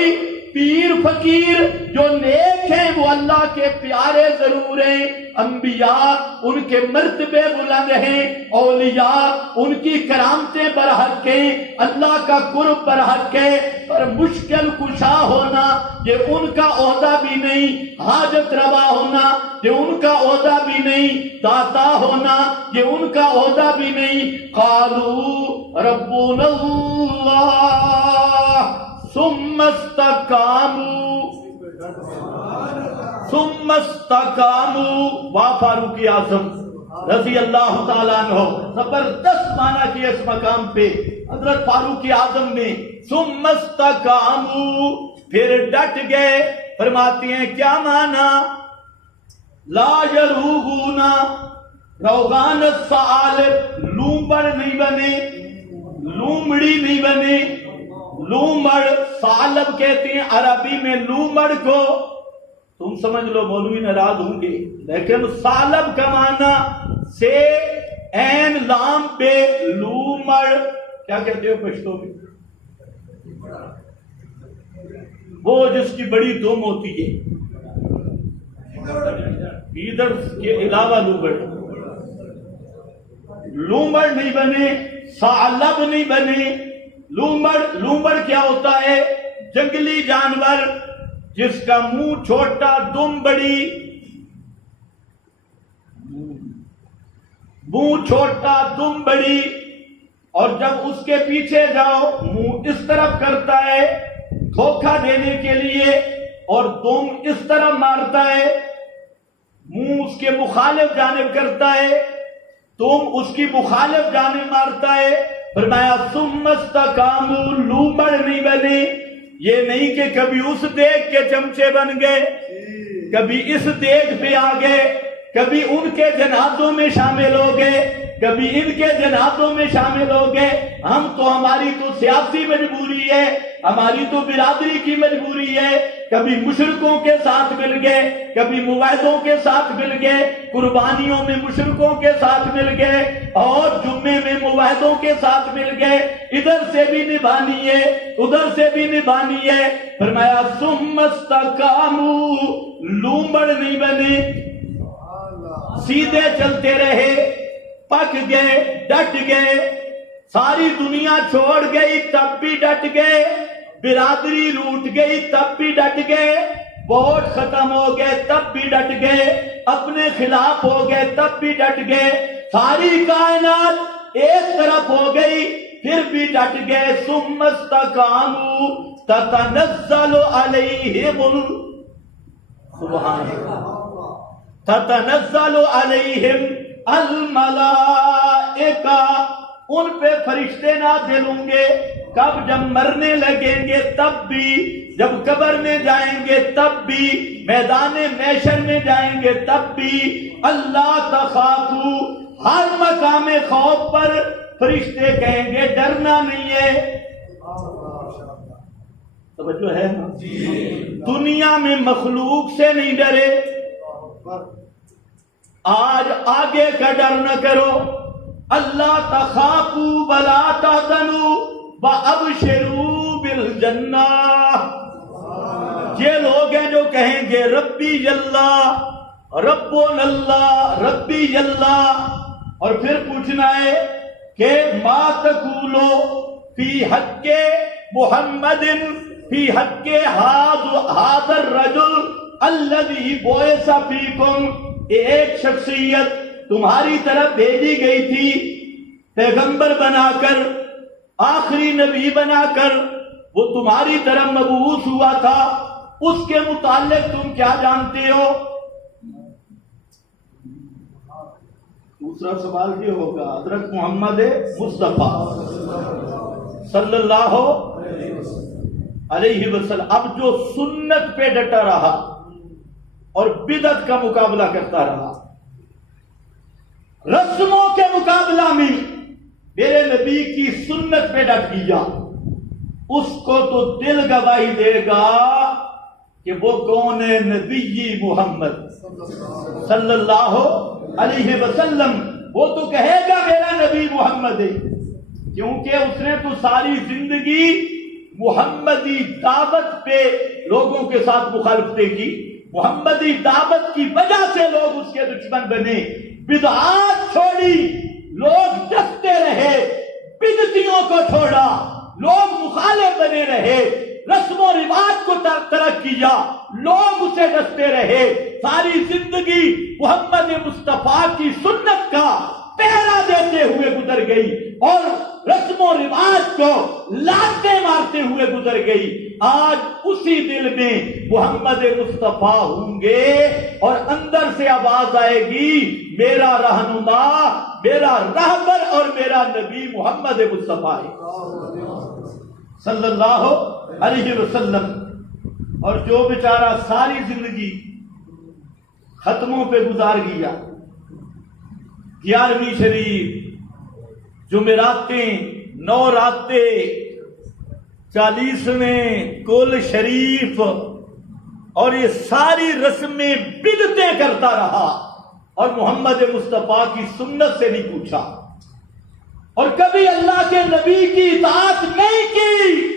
پیر فقیر جو نیک ہیں وہ اللہ کے پیارے ضرور ہیں، انبیاء ان کے مرتبے بلند ہیں، اولیاء ان کی کرامتیں برحق ہیں، اللہ کا قرب برحق ہے، پر مشکل کشا ہونا یہ ان کا عہدہ بھی نہیں، حاجت روا ہونا یہ ان کا عہدہ بھی نہیں، داتا ہونا یہ ان کا عہدہ بھی نہیں۔ قالوا ربنا اللہ ثم استقاموا وا فاروق اعظم رضی اللہ تعالیٰ عنہ زبردست معنی کی اس مقام پہ حضرت فاروق اعظم نے ثم استقاموا، پھر ڈٹ گئے۔ فرماتے ہیں کیا معنی؟ لا یروغون روغان الثعالب، لومبڑ نہیں بنے، لومڑی نہیں بنے۔ لومڑ ثعلب کہتے ہیں عربی میں لومڑ کو، تم سمجھ لو مولوی ناراض ہوں گے، لیکن ثعلب کا معنی سے عین لام پہ لومڑ، کیا کہتے ہو پشتو میں؟ وہ جس کی بڑی دم ہوتی ہے، ادھر کے علاوہ لومڑ، لومڑ نہیں بنے، ثعلب نہیں بنے۔ لومڑ کیا ہوتا ہے؟ جنگلی جانور جس کا منہ چھوٹا، دم بڑی، منہ چھوٹا دم بڑی، اور جب اس کے پیچھے جاؤ منہ اس طرف کرتا ہے دھوکہ دینے کے لیے، اور دم اس طرف مارتا ہے، منہ اس کے مخالف جانب کرتا ہے، تم اس کی مخالف جانب مارتا ہے۔ فرمایا ثم استقاموا، لومڑ نہیں بنے، یہ نہیں کہ کبھی اس دیگ کے چمچے بن گئے، کبھی اس دیگ پہ آ گئے، کبھی ان کے جنازوں میں شامل ہو گئے، کبھی ان کے جنازوں میں شامل ہو گئے۔ ہماری تو سیاسی مجبوری ہے، ہماری تو برادری کی مجبوری ہے، کبھی مشرکوں کے ساتھ مل گئے، کبھی موحدوں کے ساتھ مل گئے، قربانیوں میں مشرکوں کے ساتھ مل گئے، اور جمعے میں موحدوں کے ساتھ مل گئے، ادھر سے بھی نبھانی ہے ادھر سے بھی نبھانی ہے۔ فرمایا ثم استقاموا، لومڑ نہیں بنے، سیدھے چلتے رہے، پک گئے، ڈٹ گئے، ساری دنیا چھوڑ گئی تب بھی ڈٹ گئے، برادری روٹ گئی تب بھی ڈٹ گئے، ووٹ ختم ہو گئے تب بھی ڈٹ گئے، اپنے خلاف ہو گئے تب بھی ڈٹ گئے، ساری کائنات ایک طرف ہو گئی پھر بھی ڈٹ گئے۔ ثم استقاموا تتنزل علیہم سبحان اللہ، تتنزل علیہم الملائکہ، ان پہ فرشتے نازل ہوں گے، کب؟ جب مرنے لگیں گے تب بھی، جب قبر میں جائیں گے تب بھی، میدان محشر میں جائیں گے تب بھی۔ اللہ تخافوا، ہر مقام خوف پر فرشتے کہیں گے ڈرنا نہیں ہے۔ توجہ ہے؟ دنیا میں مخلوق سے نہیں ڈرے، آج آگے کا ڈر نہ کرو۔ اللہ تخافوا ولا تحزنوا وابشروا بالجنہ، یہ لوگ ہیں جو کہیں گے ربی اللہ، ربنا اللہ، ربی اللہ، اور پھر پوچھنا ہے کہ ما تقولو فی حق محمد فی حق ھذا الرجل الذی بعث فیکم، ایک شخصیت تمہاری طرف بھیجی گئی تھی پیغمبر بنا کر، آخری نبی بنا کر، وہ تمہاری طرف مبعوث ہوا تھا، اس کے متعلق تم کیا جانتے ہو؟ دوسرا سوال یہ ہوگا، حضرت محمد مصطفیٰ صلی اللہ علیہ وسلم اب جو سنت پہ ڈٹا رہا اور بدعت کا مقابلہ کرتا رہا، رسموں کے مقابلہ میں میرے نبی کی سنت پہ ڈٹ گیا، اس کو تو دل گواہی دے گا کہ وہ کون ہے؟ نبی محمد صلی اللہ علیہ وسلم۔ وہ تو کہے گا میرا نبی محمد ہے، کیونکہ اس نے تو ساری زندگی محمدی دعوت پہ لوگوں کے ساتھ مخالفتیں کی، محمدی دعوت کی وجہ سے لوگ اس کے دشمن بنے، بدعات چھوڑی، لوگ ڈستے رہے، بدعتیوں کو چھوڑا، لوگ مخالف بنے رہے، رسم و رواج کو ترک کیا، لوگ اسے ڈستے رہے، ساری زندگی محمد مصطفیٰ کی سنت کا پہرا دیتے ہوئے گزر گئی اور رسم و رواج کو لاتے مارتے ہوئے گزر گئی۔ آج اسی دل میں محمد مصطفیٰ ہوں گے اور اندر سے آواز آئے گی، میرا رہنما، میرا رہبر اور میرا نبی محمد مصطفیٰ ہے صلی اللہ علیہ وسلم۔ اور جو بیچارہ ساری زندگی ختموں پہ گزار گیا، 11ویں شریف، جمعراتیں، 9 راتیں، 40ویں کل شریف، اور یہ ساری رسمیں بدعتیں کرتا رہا اور محمد مصطفیٰ کی سنت سے نہیں پوچھا، اور کبھی اللہ کے نبی کی اطاعت نہیں کی۔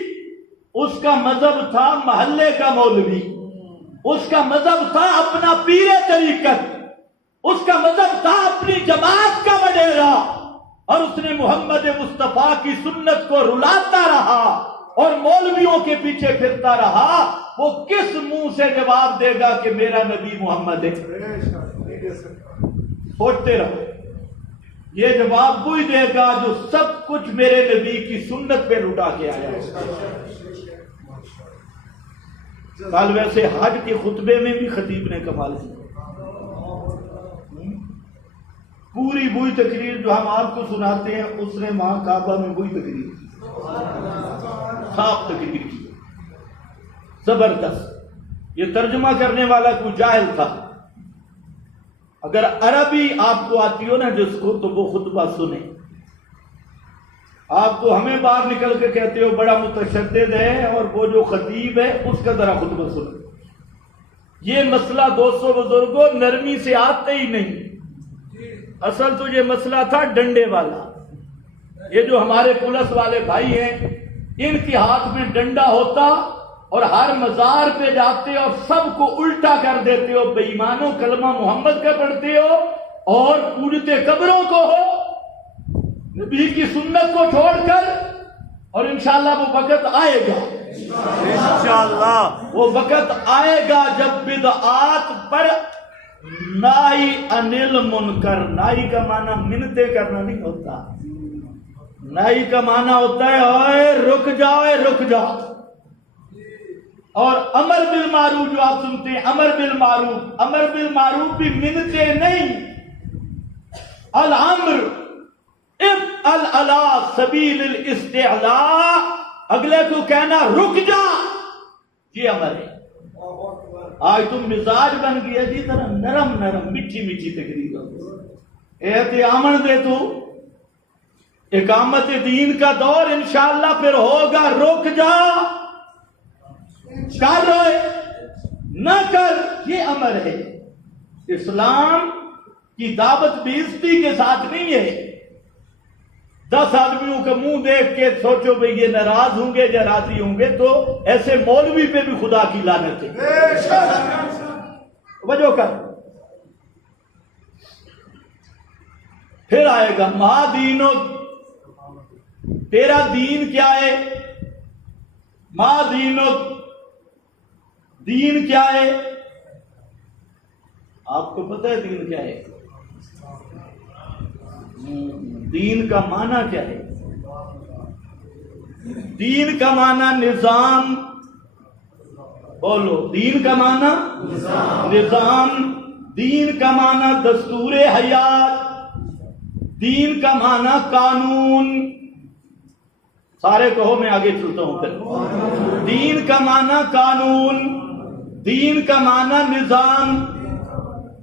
اس کا مذہب تھا محلے کا مولوی، اس کا مذہب تھا اپنا پیر طریقت، اس کا مذہب تھا اپنی جماعت کا وڈیرا، اور اس نے محمد مصطفیٰ کی سنت کو رلاتا رہا اور مولویوں کے پیچھے پھرتا رہا۔ وہ کس منہ سے جواب دے گا کہ میرا نبی محمد ہے؟ سوچتے رہو، یہ جواب وہی دے گا جو سب کچھ میرے نبی کی سنت پہ لٹا کے آیا ہے۔ کل ویسے حج کے خطبے میں بھی خطیب نے کمال کیا، پوری وہی تقریر جو ہم آپ کو سناتے ہیں، اس نے وہاں کعبہ میں وہی تقریر کی، صاف تقریر کی، زبردست۔ یہ ترجمہ کرنے والا کوئی جاہل تھا، اگر عربی آپ کو آتی ہو نا جس کو، تو وہ خطبہ سنیں۔ آپ تو ہمیں باہر نکل کے کہتے ہو بڑا متشدد ہے، اور وہ جو خطیب ہے اس کا ذرا خطبہ سنیں۔ یہ مسئلہ 200 بزرگوں نرمی سے آتے ہی نہیں، اصل تو یہ مسئلہ تھا ڈنڈے والا۔ یہ جو ہمارے پولیس والے بھائی ہیں، ان کے ہاتھ میں ڈنڈا ہوتا اور ہر مزار پہ جاتے اور سب کو الٹا کر دیتے ہو، بے ایمانوں کلمہ محمد کا پڑھتے ہو اور پوجتے قبروں کو ہو، نبی کی سنت کو چھوڑ کر۔ اور انشاءاللہ وہ وقت آئے گا، انشاءاللہ وہ وقت آئے گا جب بدعات پر نائی انل منکر، نائی کا معنی منتیں کرنا نہیں ہوتا، نائی کا معنی ہوتا ہے اوے رک جاؤ، رک جاؤ۔ اور امر بالمعروف جو آپ سنتے ہیں، امر بالمعروف بھی منتیں نہیں، الامر افعل علی سبیل الاستعلاء، اگلے کو کہنا رک جا، یہ امر ہے۔ آج تم مزاج بن گیا جی طرح نرم نرم میٹھی میٹھی تقریر، اے آمن دے تو اقامت دین کا دور انشاءاللہ پھر ہوگا، رک جا، کر رہے نہ کر، یہ امر ہے۔ اسلام کی دعوت بے عزتی کے ساتھ نہیں ہے۔ 10 آدمیوں کا منہ دیکھ کے سوچو بھئی یہ ناراض ہوں گے یا راضی ہوں گے، تو ایسے مولوی پہ بھی خدا کی لعنت ہے۔ وجہ کر، پھر آئے گا ماں دینو، تیرا دین کیا ہے؟ ماں دینو، دین کیا ہے؟ آپ کو پتہ ہے دین کیا ہے؟ دین کا معنی کیا ہے؟ دین کا معنی نظام، بولو، دین کا معنی نظام، دین کا معنی دستور حیات، دین کا معنی قانون. سارے کہو، میں آگے چلتا ہوں پھر. دین کا معنی قانون، دین کا معنی نظام،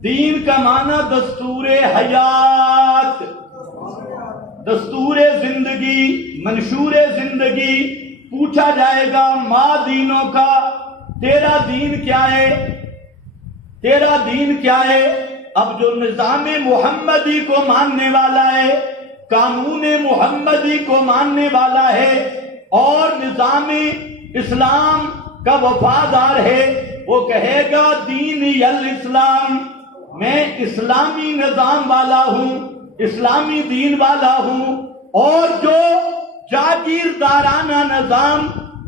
دین کا معنی دستور حیات، دستور زندگی، منشور زندگی. پوچھا جائے گا ماں دینوں کا، تیرا دین کیا ہے، تیرا دین کیا ہے؟ اب جو نظام محمدی کو ماننے والا ہے، قانون محمدی کو ماننے والا ہے اور نظام اسلام کا وفادار ہے، وہ کہے گا دینی الاسلام، میں اسلامی نظام والا ہوں، اسلامی دین والا ہوں. اور جو جاگیردارانہ نظام،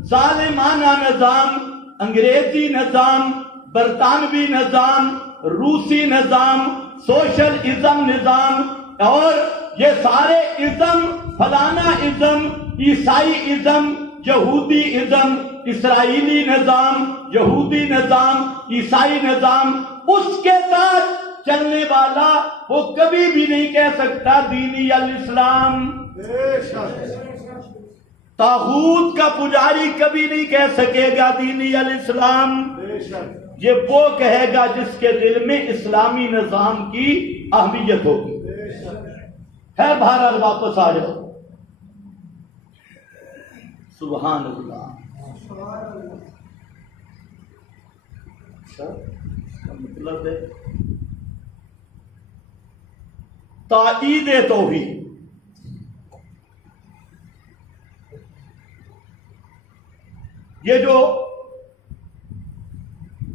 ظالمانہ نظام، انگریزی نظام، برطانوی نظام، روسی نظام، سوشل ازم نظام، اور یہ سارے ازم، فلانا ازم، عیسائی ازم، یہودی ازم، اسرائیلی نظام، یہودی نظام، عیسائی نظام، اس کے ساتھ چلنے والا وہ کبھی بھی نہیں کہہ سکتا دینی الاسلام. طاغوت کا پجاری کبھی نہیں کہہ سکے گا دینی الاسلام. یہ وہ کہے گا جس کے دل میں اسلامی نظام کی اہمیت ہوگی. خیر بہرحال واپس آ جاؤ. سبحان اللہ. مطلب ہے تائید توحید. یہ جو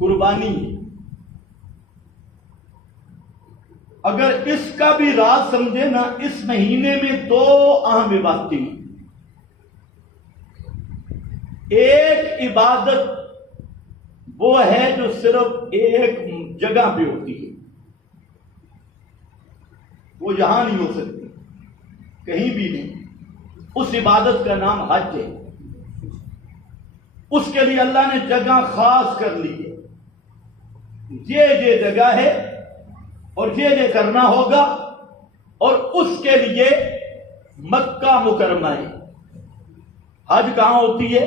قربانی ہے، اگر اس کا بھی راز سمجھے نا، اس مہینے میں دو اہم عبادتیں ہیں. ایک عبادت وہ ہے جو صرف ایک جگہ پہ ہوتی ہے، وہ یہاں نہیں ہو سکتی، کہیں بھی نہیں. اس عبادت کا نام حج ہے. اس کے لیے اللہ نے جگہ خاص کر لی ہے. یہ جگہ ہے اور یہ کرنا ہوگا، اور اس کے لیے مکہ مکرمہ ہے. حج کہاں ہوتی ہے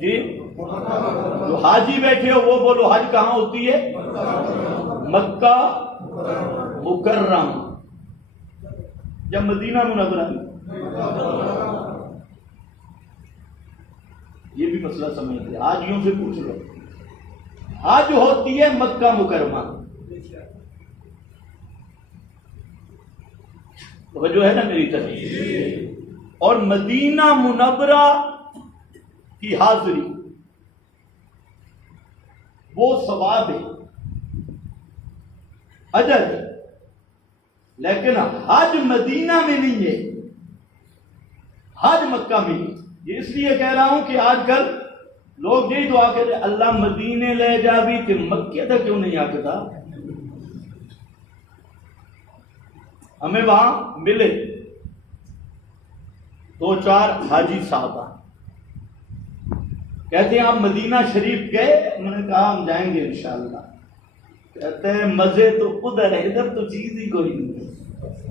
جی؟ جو حاجی بیٹھے ہو وہ بولو، حج کہاں ہوتی ہے؟ مکہ مکرم یا مدینہ منورہ میں. یہ بھی مسئلہ سمجھتے، حاجیوں سے پوچھ لو. حج ہوتی ہے مکہ مکرمہ، جو ہے نا میری طرف. اور مدینہ منورہ کی حاضری وہ ثواب ہے، اجر ہے. لیکن حج مدینہ میں نہیں ہے، حج مکہ میں ہے. یہ اس لیے کہہ رہا ہوں کہ آج کل لوگ یہی دعا کہتے ہیں اللہ مدینے لے جا بھی کہ مکے تک کیوں نہیں آتا. ہمیں وہاں ملے دو چار حاجی صاحب، کہتے ہیں آپ مدینہ شریف گئے؟ میں نے کہا ہم جائیں گے انشاءاللہ. کہتے ہیں مزے تو ادھر ہے، ادھر تو چیز ہی کوئی نہیں.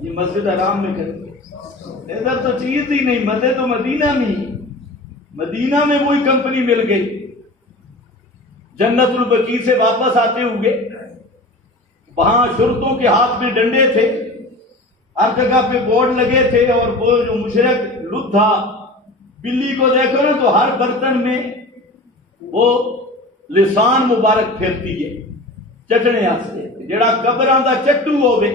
یہ مسجد حرام میں کہتے ہیں ادھر تو چیز ہی نہیں، مزے تو مدینہ میں ہی. مدینہ میں وہی کمپنی مل گئی. جنت البقیع سے واپس آتے ہوئے وہاں شرطوں کے ہاتھ میں ڈنڈے تھے، ہر جگہ پہ بورڈ لگے تھے، اور وہ جو مشرک لدھا بلی کو دیکھو نا تو ہر برتن میں وہ لسان مبارک پھیرتی ہے چٹنے واسطے. جڑا قبراں دا چٹو ہوے،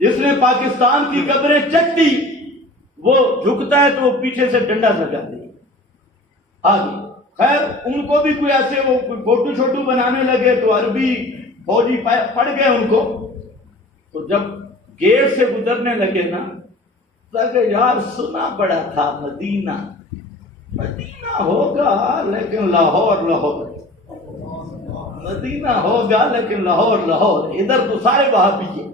جس نے پاکستان کی قبریں چٹی، وہ جھکتا ہے تو وہ پیچھے سے ڈنڈا لگاتے ہیں آگے. خیر ان کو بھی کوئی ایسے وہ فوٹو چھوٹو بنانے لگے تو عربی فوجی پڑ گئے ان کو. تو جب گیٹ سے گزرنے لگے نا تو کہ یار سنا پڑا تھا مدینہ مدینہ ہوگا لیکن لاہور لاہور، مدینہ ہوگا لیکن لاہور لاہور. ادھر تو سارے وہابی ہیں.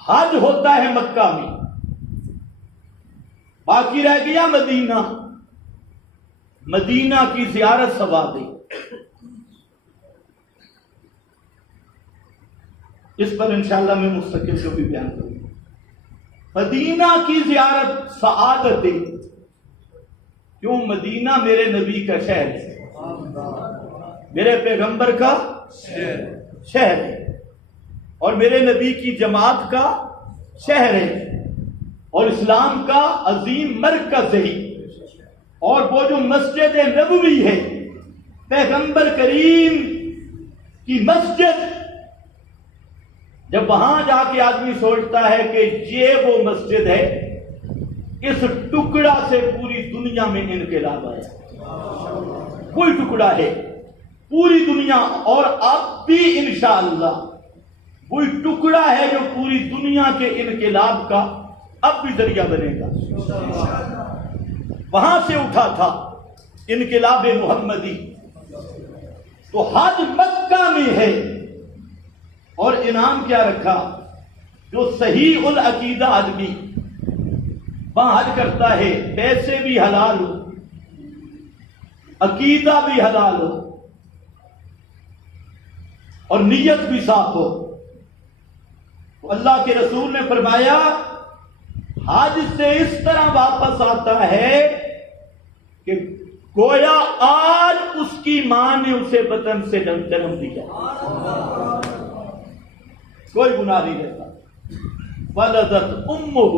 حج ہوتا ہے مکہ میں، باقی رہ گیا مدینہ. مدینہ کی زیارت ثواب ہے۔ اس پر انشاءاللہ میں مستقل جو بھی بیان کروں گا۔ مدینہ کی زیارت سعادت ہے، کیوں؟ مدینہ میرے نبی کا شہر ہے، میرے پیغمبر کا شہر ہے، اور میرے نبی کی جماعت کا شہر ہے، اور اسلام کا عظیم مرکز ہے۔ اور وہ جو مسجد نبوی ہے، پیغمبر کریم کی مسجد، جب وہاں جا کے آدمی سوچتا ہے کہ یہ وہ مسجد ہے، اس ٹکڑا سے پوری دنیا میں انقلاب آیا۔ کوئی ٹکڑا ہے پوری دنیا، اور اب بھی انشاءاللہ کوئی ٹکڑا ہے جو پوری دنیا کے انقلاب کا اب بھی ذریعہ بنے گا۔ وہاں سے اٹھا تھا انقلاب محمدی، تو حج مکہ میں ہے، اور انعام کیا رکھا؟ جو صحیح العقیدہ آدمی وہاں حج کرتا ہے، پیسے بھی حلال ہو، عقیدہ بھی حلال ہو، اور نیت بھی صاف ہو، تو اللہ کے رسول نے فرمایا حج سے اس طرح واپس آتا ہے کہ گویا آج اس کی ماں نے اسے بطن سے جنم دیا، کوئی گناہ نہیں رہتا۔ ولدت امہ،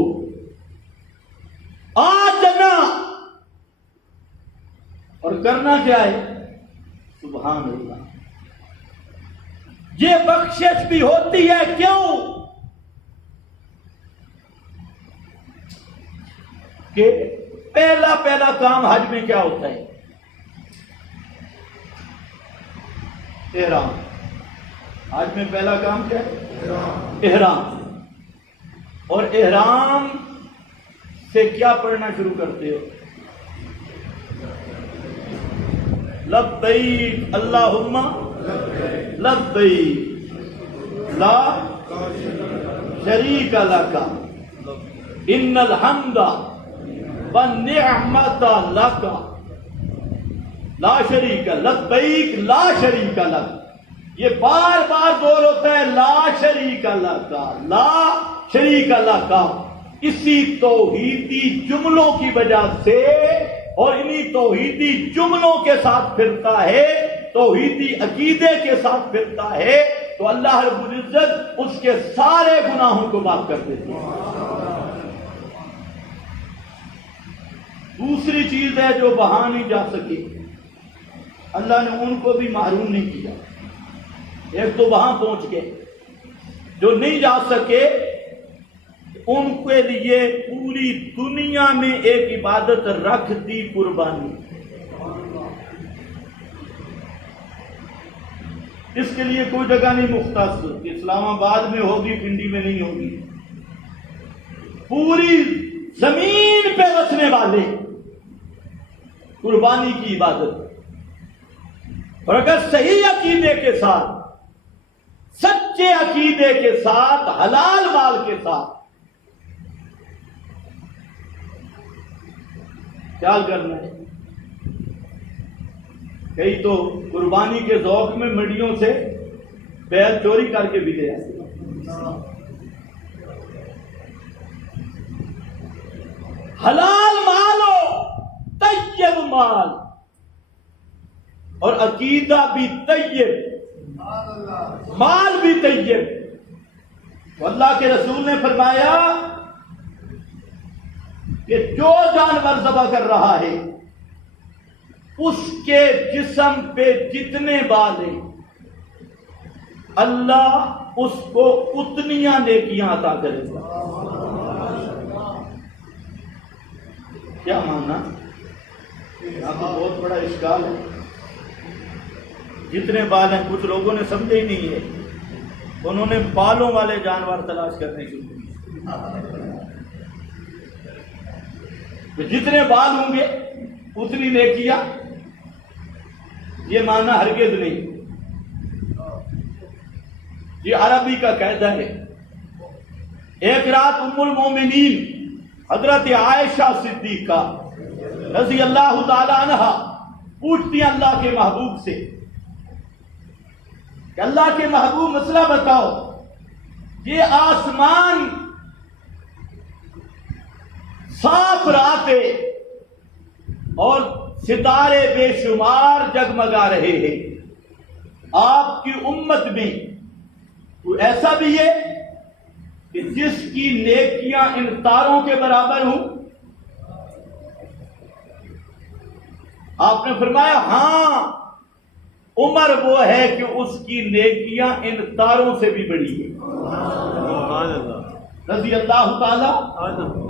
آج جنا، اور کرنا کیا ہے؟ سبحان اللہ۔ یہ بخشش بھی ہوتی ہے، کیوں؟ کہ پہلا کام حج میں کیا ہوتا ہے؟ احرام۔ حج میں پہلا کام کیا ہے؟ احرام۔ اور احرام سے کیا پڑھنا شروع کرتے ہو؟ لبیک اللہم لبیک لا شریک لک ان الحمد والنعمت لک لا شریک لبیک لا شریک لک۔ یہ بار بار دور ہوتا ہے، لا شریک لک لا شریک لک۔ اسی توحیدی جملوں کی وجہ سے، اور انہی توحیدی جملوں کے ساتھ پھرتا ہے، توحیدی عقیدے کے ساتھ پھرتا ہے، تو اللہ رب العزت اس کے سارے گناہوں کو معاف کر دیتے ہیں۔ دوسری چیز ہے جو وہاں نہیں جا سکے، اللہ نے ان کو بھی محروم نہیں کیا۔ ایک تو وہاں پہنچ گئے، جو نہیں جا سکے ان کے لیے پوری دنیا میں ایک عبادت رکھ دی، قربانی۔ اس کے لیے کوئی جگہ نہیں مختص کہ اسلام آباد میں ہوگی، پنڈی میں نہیں ہوگی، پوری زمین پہ بسنے والے قربانی کی عبادت۔ اور اگر صحیح عقیدے کے ساتھ، سچے عقیدے کے ساتھ، حلال مال کے ساتھ کیا کرنا ہے؟ کئی تو قربانی کے ذوق میں منڈیوں سے بیل چوری کر کے بھی لے آتے۔ حلال مال ہو، طیب مال، اور عقیدہ بھی طیب، مال بھی طیب۔ تو اللہ کے رسول نے فرمایا کہ جو جانور ذبح کر رہا ہے اس کے جسم پہ جتنے بال ہیں اللہ اس کو اتنیاں نیکیاں عطا کرے گا۔ کیا ماننا؟ یہاں تو بہت بڑا اشکال ہے۔ جتنے بال ہیں کچھ لوگوں نے سمجھے ہی نہیں ہے، انہوں نے بالوں والے جانور تلاش کرنے شروع کیے۔ جتنے بال ہوں گے اتنی نیکیاں، یہ معنی ہرگز نہیں۔ یہ عربی کا قاعدہ ہے۔ ایک رات ام المومنین حضرت عائشہ صدیقہ رضی اللہ تعالی عنہا پوچھتی ہیں اللہ کے محبوب سے کہ اللہ کے محبوب مسئلہ بتاؤ، یہ آسمان صاف رات ہے اور ستارے بے شمار جگمگا رہے ہیں، آپ کی امت میں کوئی ایسا بھی ہے کہ جس کی نیکیاں ان تاروں کے برابر ہوں؟ آپ نے فرمایا ہاں، عمر وہ ہے کہ اس کی نیکیاں ان تاروں سے بھی بڑی ہے، رضی اللہ تعالی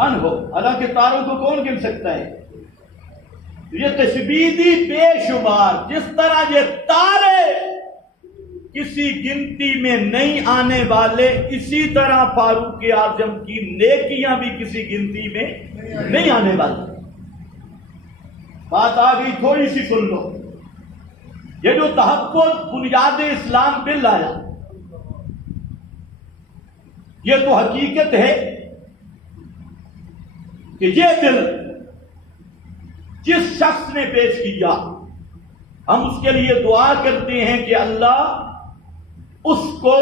عنہ۔ حالانکہ تاروں کو کون گن سکتا ہے؟ یہ تشبیہ دی بے شمار، جس طرح یہ تارے کسی گنتی میں نہیں آنے والے، اسی طرح فاروق اعظم کی نیکیاں بھی کسی گنتی میں نہیں آنے والی۔ بات آ گئی، تھوڑی سی سن لو۔ یہ جو تحفظ بنیاد اسلام بل آیا، یہ تو حقیقت ہے کہ یہ بل جس شخص نے پیش کیا، ہم اس کے لیے دعا کرتے ہیں کہ اللہ اس کو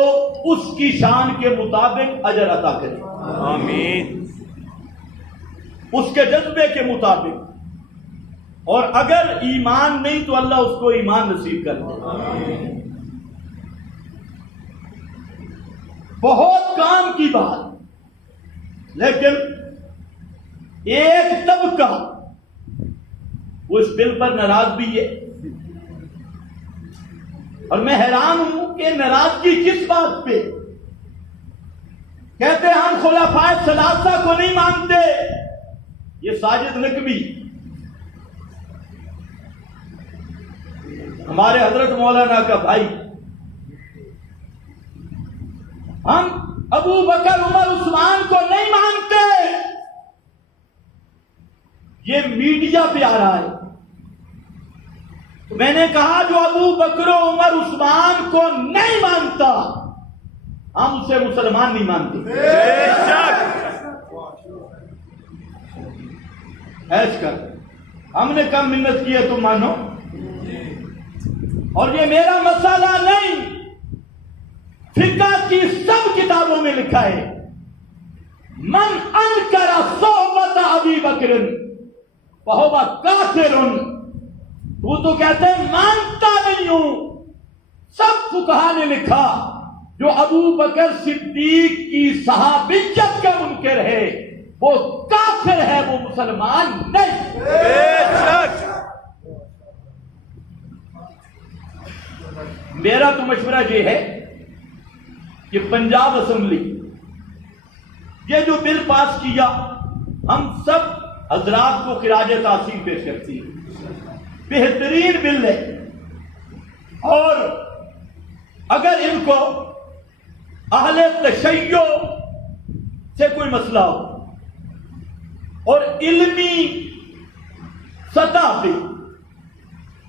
اس کی شان کے مطابق اجر عطا کرے، آمین۔ اس کے جذبے کے مطابق، اور اگر ایمان نہیں تو اللہ اس کو ایمان نصیب کر دے۔ بہت کام کی بات، لیکن ایک طبقہ وہ اس بل پر ناراض بھی ہے، اور میں حیران ہوں کہ ناراضگی کس بات پہ؟ کہتے ہیں ہم خلفائے ثلاثہ کو نہیں مانتے، یہ ساجد نقوی ہمارے حضرت مولانا کا بھائی، ہم ابو بکر عمر عثمان کو نہیں مانتے، یہ میڈیا پہ آ رہا ہے۔ تو میں نے کہا جو ابو بکر و عمر عثمان کو نہیں مانتا، ہم اسے مسلمان نہیں مانتے۔ ایش کر، ہم نے کم منت کی ہے، تم مانو۔ اور یہ میرا مسئلہ نہیں، فقہ کی سب کتابوں میں لکھا ہے، من انکر صحبت ابی بکر فہو کافر۔ وہ تو کہتے ہیں مانتا نہیں ہوں، سب فقہا نے لکھا جو ابو بکر صدیق کی صحابیت کا منکر ہے وہ کافر ہے، وہ مسلمان نہیں۔ میرا تو مشورہ یہ ہے کہ پنجاب اسمبلی یہ جو بل پاس کیا، ہم سب حضرات کو خراج تحسین پیش کرتی ہے، بہترین بل ہے، اور اگر ان کو اہل تشیع سے کوئی مسئلہ ہو اور علمی سطح پہ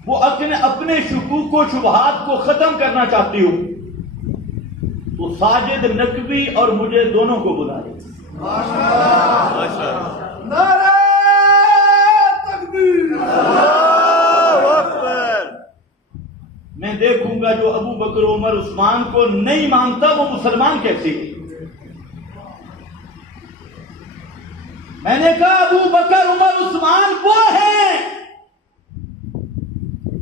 وہ اپنے شکوک و شبہات کو ختم کرنا چاہتی ہو تو ساجد نقوی اور مجھے دونوں کو بلا لے۔ نعرہ تکبیر، اللہ اکبر۔ میں دیکھوں گا جو ابو بکر عمر عثمان کو نہیں مانتا وہ مسلمان کیسے ہے۔ میں نے کہا ابو بکر عمر عثمان وہ ہیں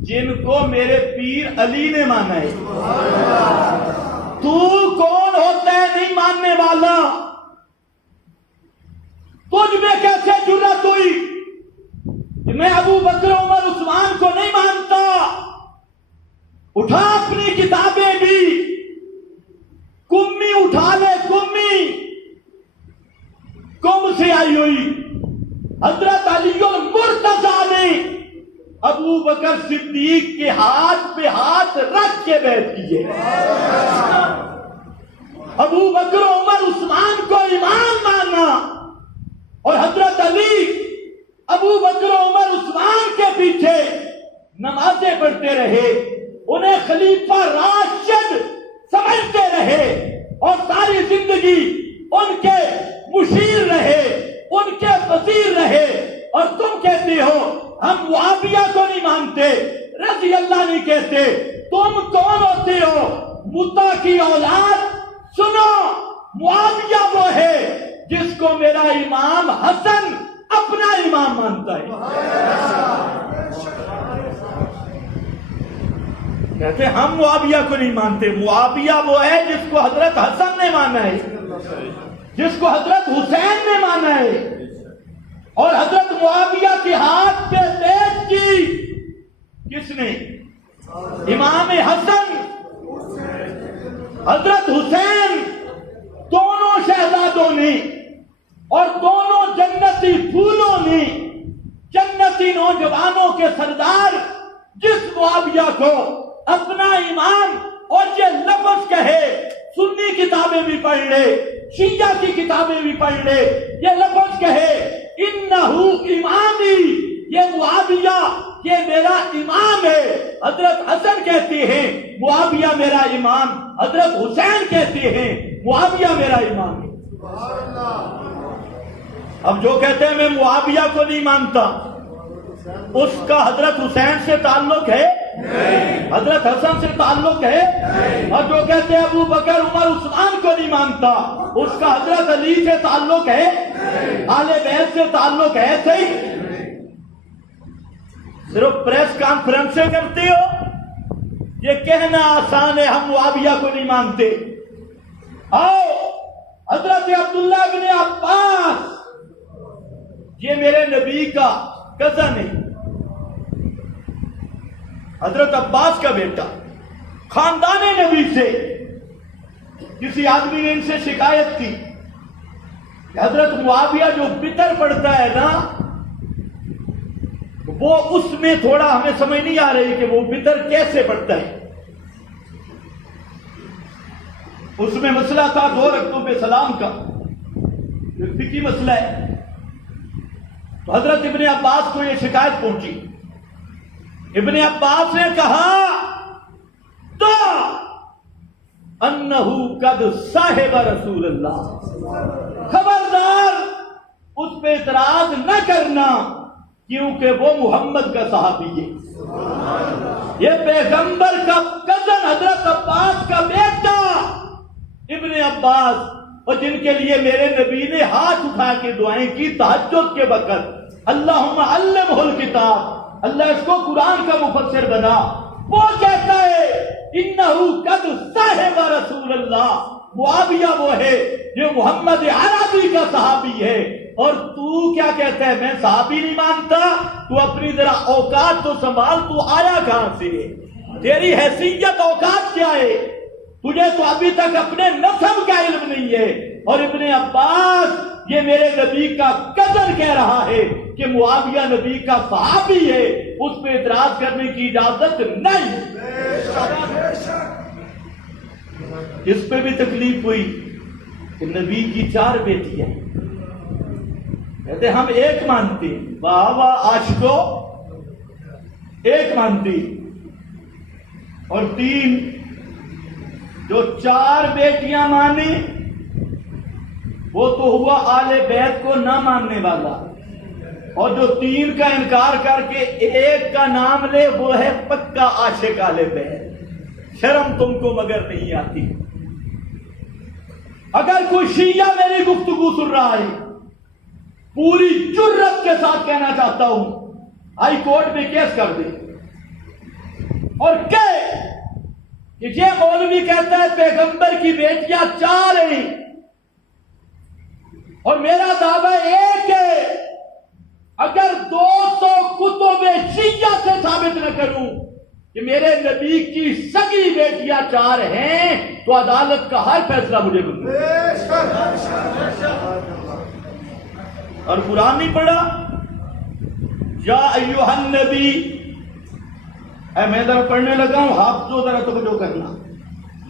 جن کو میرے پیر علی نے مانا ہے۔ تو کون ہوتا ہے نہیں ماننے والا؟ تجھ میں کیسے جرأت ہوئی کہ میں ابو بکر عمر عثمان کو نہیں مانتا؟ اٹھا اپنی کتابیں بھی، کمی اٹھا لے، کمی کم سے آئی ہوئی حضرت علی المرتضیٰ نے ابو بکر صدیق کے ہاتھ پہ ہاتھ رکھ کے بیعت کیے۔ ابو بکر عمر عثمان کو امام مانا اور حضرت علی ابو بکر عمر عثمان کے پیچھے نمازیں پڑھتے رہے، انہیں خلیفہ راشد سمجھتے رہے اور ساری زندگی ان کے مشیر رہے، ان کے وزیر رہے، اور تم کہتے ہو ہم معاویہ کو نہیں مانتے، رضی اللہ نہیں کہتے، تم کون ہوتے ہو؟ مطا کی اولاد، سنو، معاویہ وہ ہے جس کو میرا امام حسن اپنا امام مانتا ہے۔ کہتے ہم معاویہ کو نہیں مانتے، معاویہ وہ ہے جس کو حضرت حسن نے مانا ہے، جس کو حضرت حسین نے مانا ہے، اور حضرت معاویہ کے ہاتھ پہ بیعت کی کس نے؟ امام حسن، حضرت حسین، دونوں شہزادوں نے اور دونوں جنتی پھولوں نے، جنتی نوجوانوں کے سردار، جس معاویہ کو اپنا امام، اور یہ لفظ کہے، سنی کتابیں بھی پڑھ لے، شیعہ کی کتابیں بھی پڑھ لے، یہ لفظ کہے انہو امامی، یہ معاویہ یہ میرا امام ہے۔ حضرت حسن کہتے ہیں معاویہ میرا امام، حضرت حسین کہتے ہیں معاویہ میرا امام ہے۔ اب جو کہتے ہیں میں معاویہ کو نہیں مانتا، اس کا حضرت حسین سے تعلق ہے، حضرت حسن سے تعلق ہے، اور جو کہتے ہیں ابو بکر عمر عثمان کو نہیں مانتا، اس کا حضرت علی سے تعلق ہے، آل بیت سے تعلق ہے۔ صحیح، صرف پریس کانفرنسیں کرتے ہو، یہ کہنا آسان ہے ہم معاویہ کو نہیں مانتے۔ آؤ، حضرت عبداللہ بن عباس، یہ میرے نبی کا کزن ہے، حضرت عباس کا بیٹا، خاندان نبی سے۔ کسی آدمی نے ان سے شکایت کی کہ حضرت معاویہ جو بطر پڑھتا ہے نا، وہ اس میں تھوڑا ہمیں سمجھ نہیں آ رہی کہ وہ بطر کیسے پڑھتا ہے۔ اس میں مسئلہ تھا 2 رکعتوں پہ سلام کا، جو فقہی مسئلہ ہے۔ تو حضرت ابن عباس کو یہ شکایت پہنچی، ابن عباس نے کہا تو انہو قد صاحب رسول اللہ، خبردار اس پہ اعتراض نہ کرنا، کیونکہ وہ محمد کا صحابی ہے، یہ پیغمبر کا کزن حضرت عباس کا بیٹا ابن عباس، اور جن کے لیے میرے نبی نے ہاتھ اٹھا کے دعائیں کی تہجد کے وقت، اللہم علمہ الکتاب، اللہ اس کو قرآن کا مفسر بنا۔ وہ کہتا ہے انہو قد صاحب رسول اللہ، معاویہ وہ ہے جو محمد عربی کا صحابی ہے، اور تو کیا کہتا ہے میں صحابی نہیں مانتا؟ تو اپنی ذرا اوقات تو سنبھال، تو آیا کہاں سے؟ تیری حیثیت اوقات کیا ہے؟ تجھے تو ابھی تک اپنے نسب کا علم نہیں ہے۔ اور ابن عباس یہ میرے نبی کا قدر کہہ رہا ہے کہ معاویہ نبی کا صحابی ہے، اس پہ اعتراض کرنے کی اجازت نہیں۔ اس پہ بھی تکلیف ہوئی کہ نبی کی 4 بیٹیاں، کہتے ہم ایک مانتے، واہ واہ عاشقو، ایک مانتی، اور 3 جو 4 بیٹیاں مانی وہ تو ہوا آل بیت کو نہ ماننے والا، اور جو 3 کا انکار کر کے 1 کا نام لے وہ ہے پکا عاشق آل بیت۔ شرم تم کو مگر نہیں آتی؟ اگر کوئی شیعہ میری گفتگو سن رہا ہے، پوری جرت کے ساتھ کہنا چاہتا ہوں ہائی کورٹ میں کیس کر دے، اور کہ یہ مولوی کہتا ہے پیغمبر کی بیٹیاں 4 ہیں، اور میرا دعویٰ ایک ہے، اگر 200 کتب شیعہ سے ثابت نہ کروں کہ میرے نبی کی سگی بیٹیاں 4 ہیں تو عدالت کا ہر فیصلہ مجھے ملے۔ اور قرآن نہیں پڑھا؟ یا ایھا النبی، اے میں ذرا پڑھنے لگا ہوں، حافظو ذرا توجہ کرنا۔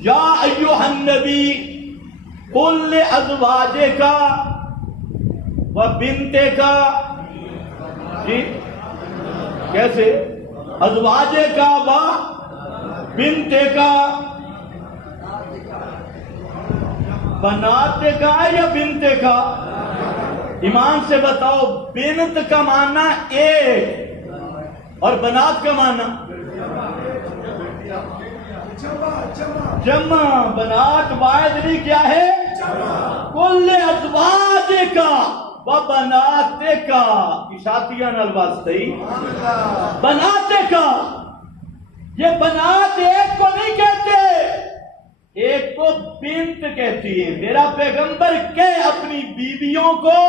یا ایھا النبی قل لازواجک وبنتک، جی کیسے؟ ازواجک وبنتک، بناتک یا بنتک؟ ایمان سے بتاؤ، بنت کا معنی ایک، اور بنات کا معنی جمع. بنات واحد نہیں کیا ہے؟ کل ازواج کا و بنات کا. اشاتیہ نال واسطے بنات کا. یہ بنات ایک کو نہیں کہتے، ایک کو بنت کہتی ہے. میرا پیغمبر کہ اپنی بیویوں کو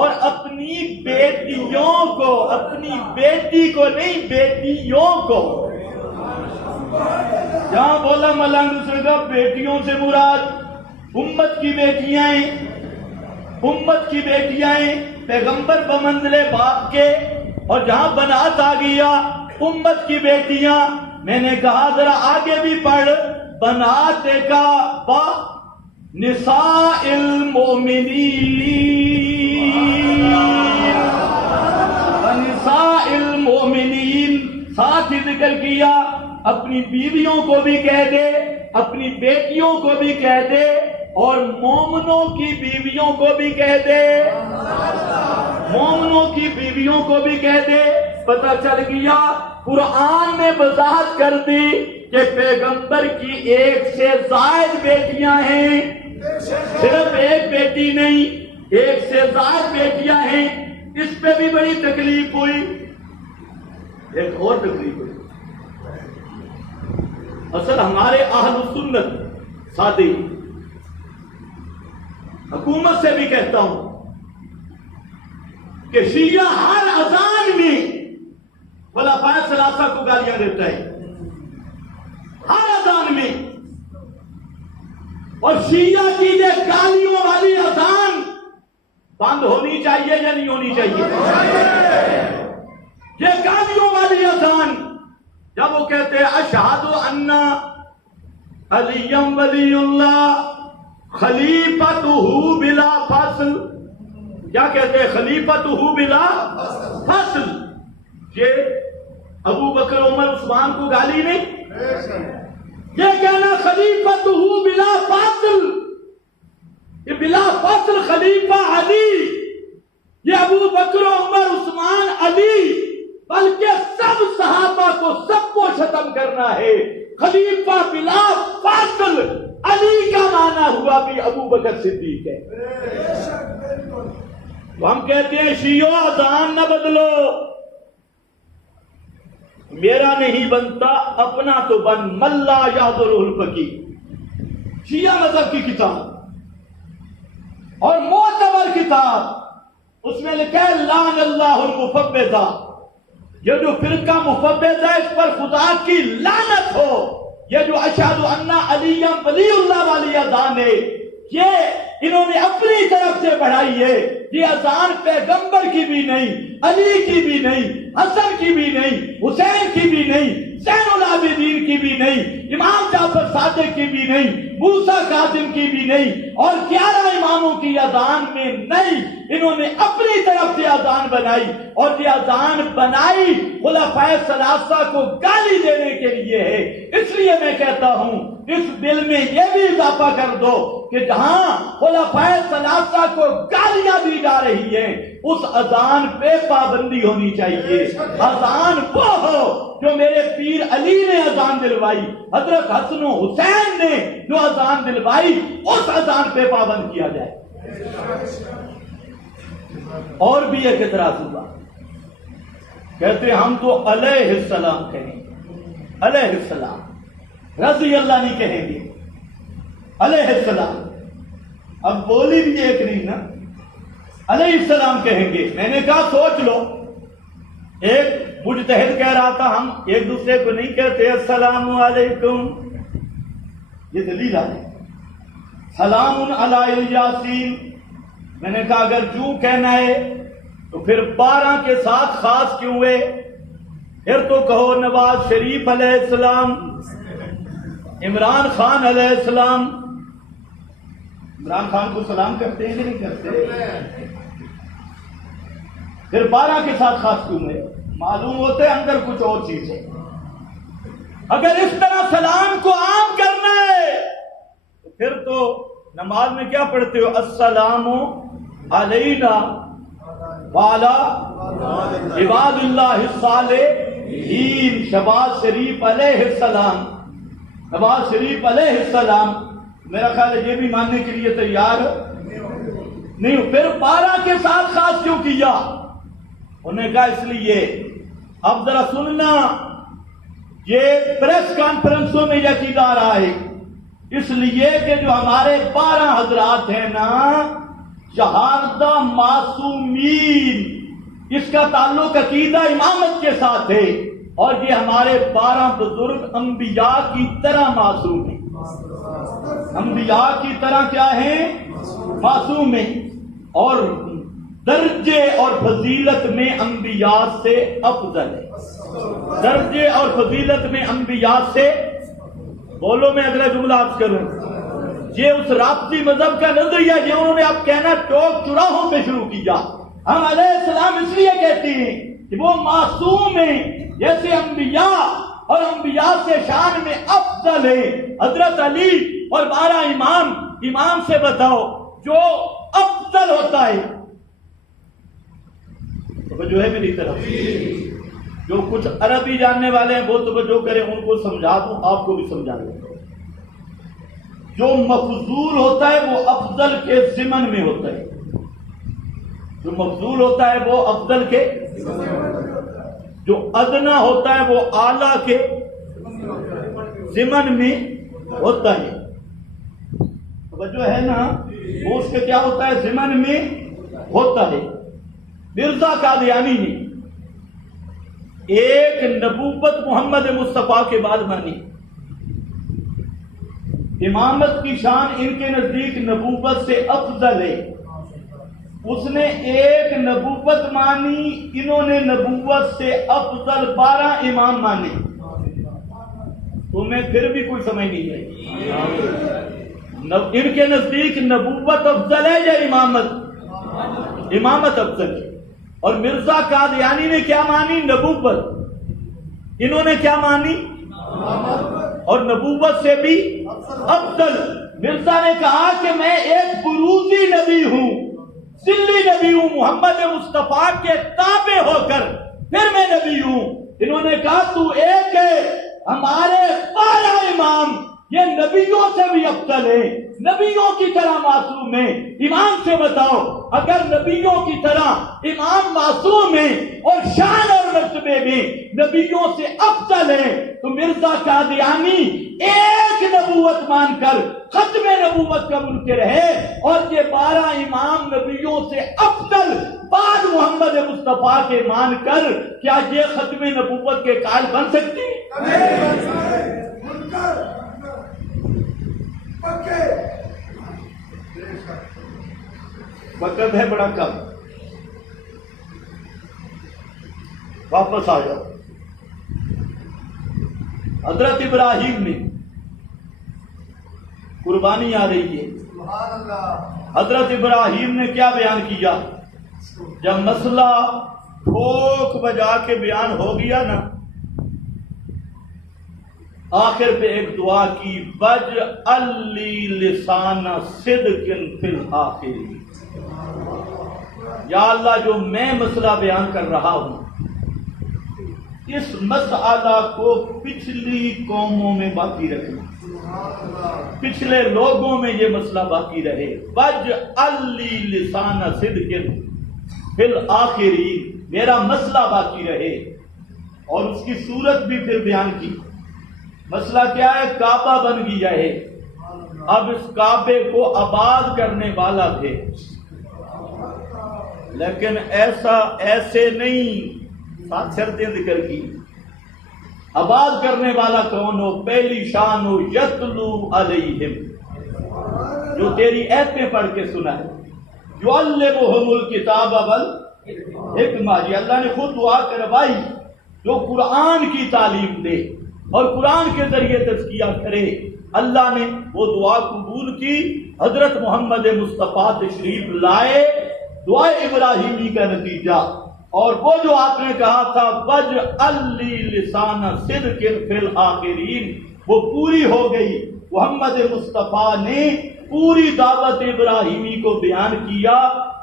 اور اپنی بیٹیوں کو، اپنی بیٹی کو نہیں بیٹیوں کو. جہاں بولا مولانا دوسرے کا بیٹیوں سے مراد امت کی بیٹیاں ہیں، امت کی بیٹیاں ہیں پیغمبر بمنزلے باپ کے. اور جہاں بنات آ گیا امت کی بیٹیاں. میں نے کہا ذرا آگے بھی پڑھ. بنات کا با نساء المؤمنین، نساء المؤمنین. ساتھ ہی ذکر کیا اپنی بیویوں کو بھی کہہ دے، اپنی بیٹیوں کو بھی کہہ دے، اور مومنوں کی بیویوں کو بھی کہہ دے، مومنوں کی بیویوں کو بھی کہہ دے. پتہ چل گیا قرآن نے وضاحت کر دی کہ پیغمبر کی ایک سے زائد بیٹیاں ہیں، صرف ایک بیٹی نہیں، ایک سے زائد بیٹیاں ہیں. اس پہ بھی بڑی تکلیف ہوئی. ایک اور تکلیف ہوئی. اصل ہمارے اہل سنت سادی حکومت سے بھی کہتا ہوں کہ شیعہ ہر اذان میں خلفائے ثلاثہ کو گالیاں دیتا ہے، ہر اذان میں. اور شیعہ کی یہ گالیوں والی اذان بند ہونی چاہیے یا نہیں ہونی چاہیے؟ یہ گالیوں والی اذان جب وہ کہتے ہیں اشہد ان علی ولی اللہ خلیفتہ بلا فصل، کیا کہتے ہیں؟ خلیفتہ بلا فصل. یہ ابو بکر عمر عثمان کو گالی نہیں، یہ کہنا خلیفتہ بلا فصل، یہ بلا فصل خلیفہ علی، یہ ابو بکر عمر عثمان علی، بلکہ سب صحابہ کو سب کو ختم کرنا ہے. خلیفہ بلا فاصل علی کا معنی ہوا بھی ابو بکر صدیق ہے. تو ہم کہتے ہیں شیعو اذان نہ بدلو. میرا نہیں بنتا اپنا تو بن ملا یادر الفقی. شیعہ مذہب کی کتاب اور معتبر کتاب، اس میں لکھا ہے لعن اللہ المفوضہ. یہ جو فرقہ مفوض ہے اس پر خدا کی لعنت ہو. یہ جو اشہد ان علی ولی اللہ والی اذان ہے یہ انہوں نے اپنی طرف سے بڑھائی ہے. یہ اذان پیغمبر کی بھی نہیں، علی کی بھی نہیں، حسن کی بھی نہیں، حسین کی بھی نہیں، زین العابدین کی بھی نہیں، امام جعفر صادق کی بھی نہیں، موسیٰ کاظم کی بھی نہیں، اور 11 اماموں کی اذان میں نہیں. انہوں نے اپنی طرف سے اذان بنائی، اور یہ اذان بنائی خلفائے ثلاثہ کو گالی دینے کے لیے ہے. اس لیے میں کہتا ہوں اس بل میں یہ بھی اضافہ کر دو کہ جہاں خلفائے ثلاثہ کو گالیاں دی جا رہی ہیں اس اذان پہ پابندی ہونی چاہیے. اذان وہ ہو جو میرے پیر علی نے اذان دلوائی، حضرت حسن و حسین نے جو اذان دلوائی، اس اذان پہ پابند کیا جائے. اور بھی ایک اعتراض ہوا، کہتے ہم تو علیہ السلام کہیں گے، علیہ السلام، رضی اللہ نہیں کہیں گے، علیہ السلام. اب بولی بھی ایک نہیں نا، علیہ السلام کہیں گے. میں نے کہا سوچ لو، ایک مجتہد کہہ رہا تھا ہم ایک دوسرے کو نہیں کہتے السلام علیکم، یہ دلیل ہے. سلام علی الیاسین، میں نے کہا اگر جو کہنا ہے تو پھر 12 کے ساتھ خاص کیوں ہوئے؟ پھر تو کہو نواز شریف علیہ السلام، عمران خان علیہ السلام. عمران خان کو سلام کرتے ہیں کہ نہیں کرتے؟ پھر 12 کے ساتھ خاص کیوں ہوئے؟ معلوم ہوتے اندر کچھ اور چیز ہے. اگر اس طرح سلام کو عام کرنا ہے تو پھر تو نماز میں کیا پڑھتے ہو؟ السلام علینا وعلی عباد اللہ الصالح شہباز شریف علیہ السلام، شہباز شریف علیہ السلام میرا خیال ہے یہ بھی ماننے کے لیے تیار نہیں ہو. پھر 12 کے ساتھ خاص کیوں کیا؟ انہوں نے کہا اس لیے. اب ذرا سننا، یہ پریس کانفرنسوں میں یہ عقیدہ آ رہا ہے اس لیے کہ جو ہمارے 12 حضرات ہیں نا شہادہ معصومین، اس کا تعلق عقیدہ امامت کے ساتھ ہے، اور یہ ہمارے 12 بزرگ انبیاء کی طرح معصوم ہیں. انبیاء کی طرح کیا ہیں؟ معصوم ہیں. اور درجے اور فضیلت میں انبیاء سے افضل ہے. درجے اور فضیلت میں انبیاء سے، بولو میں اگلا جملہ آپ کروں، یہ اس رابطی مذہب کا نظریہ یہ انہوں نے اب کہنا چوک چوراہوں پہ شروع کیا. ہم علیہ السلام اس لیے کہتے ہیں کہ وہ معصوم ہیں جیسے انبیاء، اور انبیاء سے شان میں افضل ہے حضرت علی اور 12 امام. امام سے بتاؤ جو افضل ہوتا ہے توجہ ہے میری طرف؟ جو کچھ عربی جاننے والے ہیں وہ توجہ کریں، ان کو سمجھا دوں، آپ کو بھی سمجھا دوں. جو مفضول ہوتا ہے وہ افضل کے ضمن میں ہوتا ہے. جو مفضول ہوتا ہے وہ افضل کے، جو ادنا ہوتا ہے وہ اعلیٰ کے ضمن میں ہوتا ہے. توجہ ہے نا؟ وہ اس کے کیا ہوتا ہے؟ ضمن میں ہوتا ہے. مرزا قادیانی نے ایک نبوت محمد مصطفیٰ کے بعد مانی. امامت کی شان ان کے نزدیک نبوت سے افضل ہے. اس نے ایک نبوت مانی، انہوں نے نبوت سے افضل 12 امام مانے. تمہیں پھر بھی کوئی سمجھ نہیں ہے. ان کے نزدیک نبوت افضل ہے یا امامت؟ امامت افضل ہے. اور مرزا قادیانی نے کیا مانی؟ نبوت. انہوں نے کیا مانی؟ اور نبوت سے بھی افضل. مرزا نے کہا کہ میں ایک بروزی نبی ہوں، ذلی نبی ہوں، محمد مصطفیٰ کے تابع ہو کر پھر میں نبی ہوں. انہوں نے کہا تو ایک ہے، ہمارے 12 امام یہ نبیوں سے بھی افضل ہے، نبیوں کی طرح معصوم ہیں. امام سے بتاؤ اگر نبیوں کی طرح امام معصوم ہیں اور شان اور مرتبے میں نبیوں سے افضل ہیں تو مرزا قادیانی ایک نبوت مان کر ختم نبوت کا منکر ہے، اور یہ 12 امام نبیوں سے افضل بعد محمد مصطفیٰ کے مان کر کیا یہ ختم نبوت کے قائل بن سکتے ہیں؟ وقت ہے بڑا کم، واپس آ جاؤ. حضرت ابراہیم نے قربانی آ رہی ہے. حضرت ابراہیم نے کیا بیان کیا؟ جب مسئلہ ٹھوک بجا کے بیان ہو گیا نا، آخر پہ ایک دعا کی، وَاجْعَلْ لِي لِسَانَ صِدْقٍ فِي الْآخِرِينَ. یا اللہ جو میں مسئلہ بیان کر رہا ہوں اس مسئلہ کو پچھلی قوموں میں باقی رکھنا، پچھلے لوگوں میں یہ مسئلہ باقی رہے. وَاجْعَلْ لِي لِسَانَ صِدْقٍ فِي الْآخِرِينَ، میرا مسئلہ باقی رہے. اور اس کی صورت بھی پھر بیان کی. مسئلہ کیا ہے؟ کعبہ بن گیا ہے. اب اس کعبے کو آباد کرنے والا تھے، لیکن ایسے نہیں، ساتھ شرطیں ذکر کی. آباد کرنے والا کون ہو؟ پہلی شان ہو یتلو علیہم، جو تیری ایتیں پڑھ کے سنا ہے. یعلمہم الکتاب والحکمہ، یہ اللہ نے خود دعا کروائی، جو قرآن کی تعلیم دے اور قرآن کے ذریعے تزکیہ کرے. اللہ نے وہ دعا قبول کی، حضرت محمد مصطفیٰ تشریف لائے، دعا ابراہیمی کا نتیجہ. اور وہ جو آپ نے کہا تھا وَاجْعَلْ لِي لِسَانَ صِدْقٍ فِي الْآخِرِينَ، وہ پوری ہو گئی. محمد مصطفیٰ نے پوری دعوت ابراہیمی کو بیان کیا،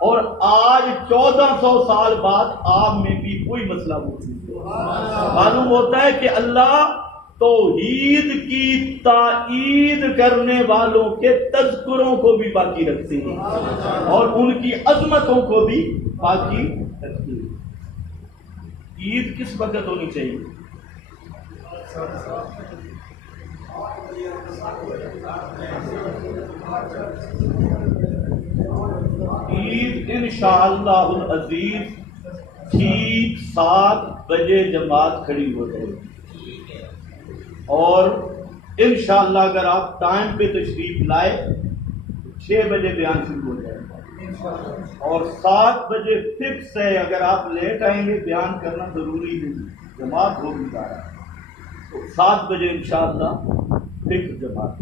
اور آج 1400 سال بعد آپ میں بھی کوئی مسئلہ موجود ہے. معلوم ہوتا ہے کہ اللہ توحید کی تائید کرنے والوں کے تذکروں کو بھی باقی رکھتے ہیں اور ان کی عظمتوں کو بھی باقی رکھتے ہیں۔ عید کس وقت ہونی چاہیے؟ عید انشاءاللہ العزیز ٹھیک 7 بجے جماعت کھڑی ہو جائے گی، اور انشاءاللہ اگر آپ ٹائم پہ تشریف لائے 6 بجے بیان شروع ہو جائے گا، اور 7 بجے فکس ہے۔ اگر آپ لیٹ آئیں گے بیان کرنا ضروری نہیں، جماعت ہوگی 7 بجے انشاءاللہ فکس جماعت۔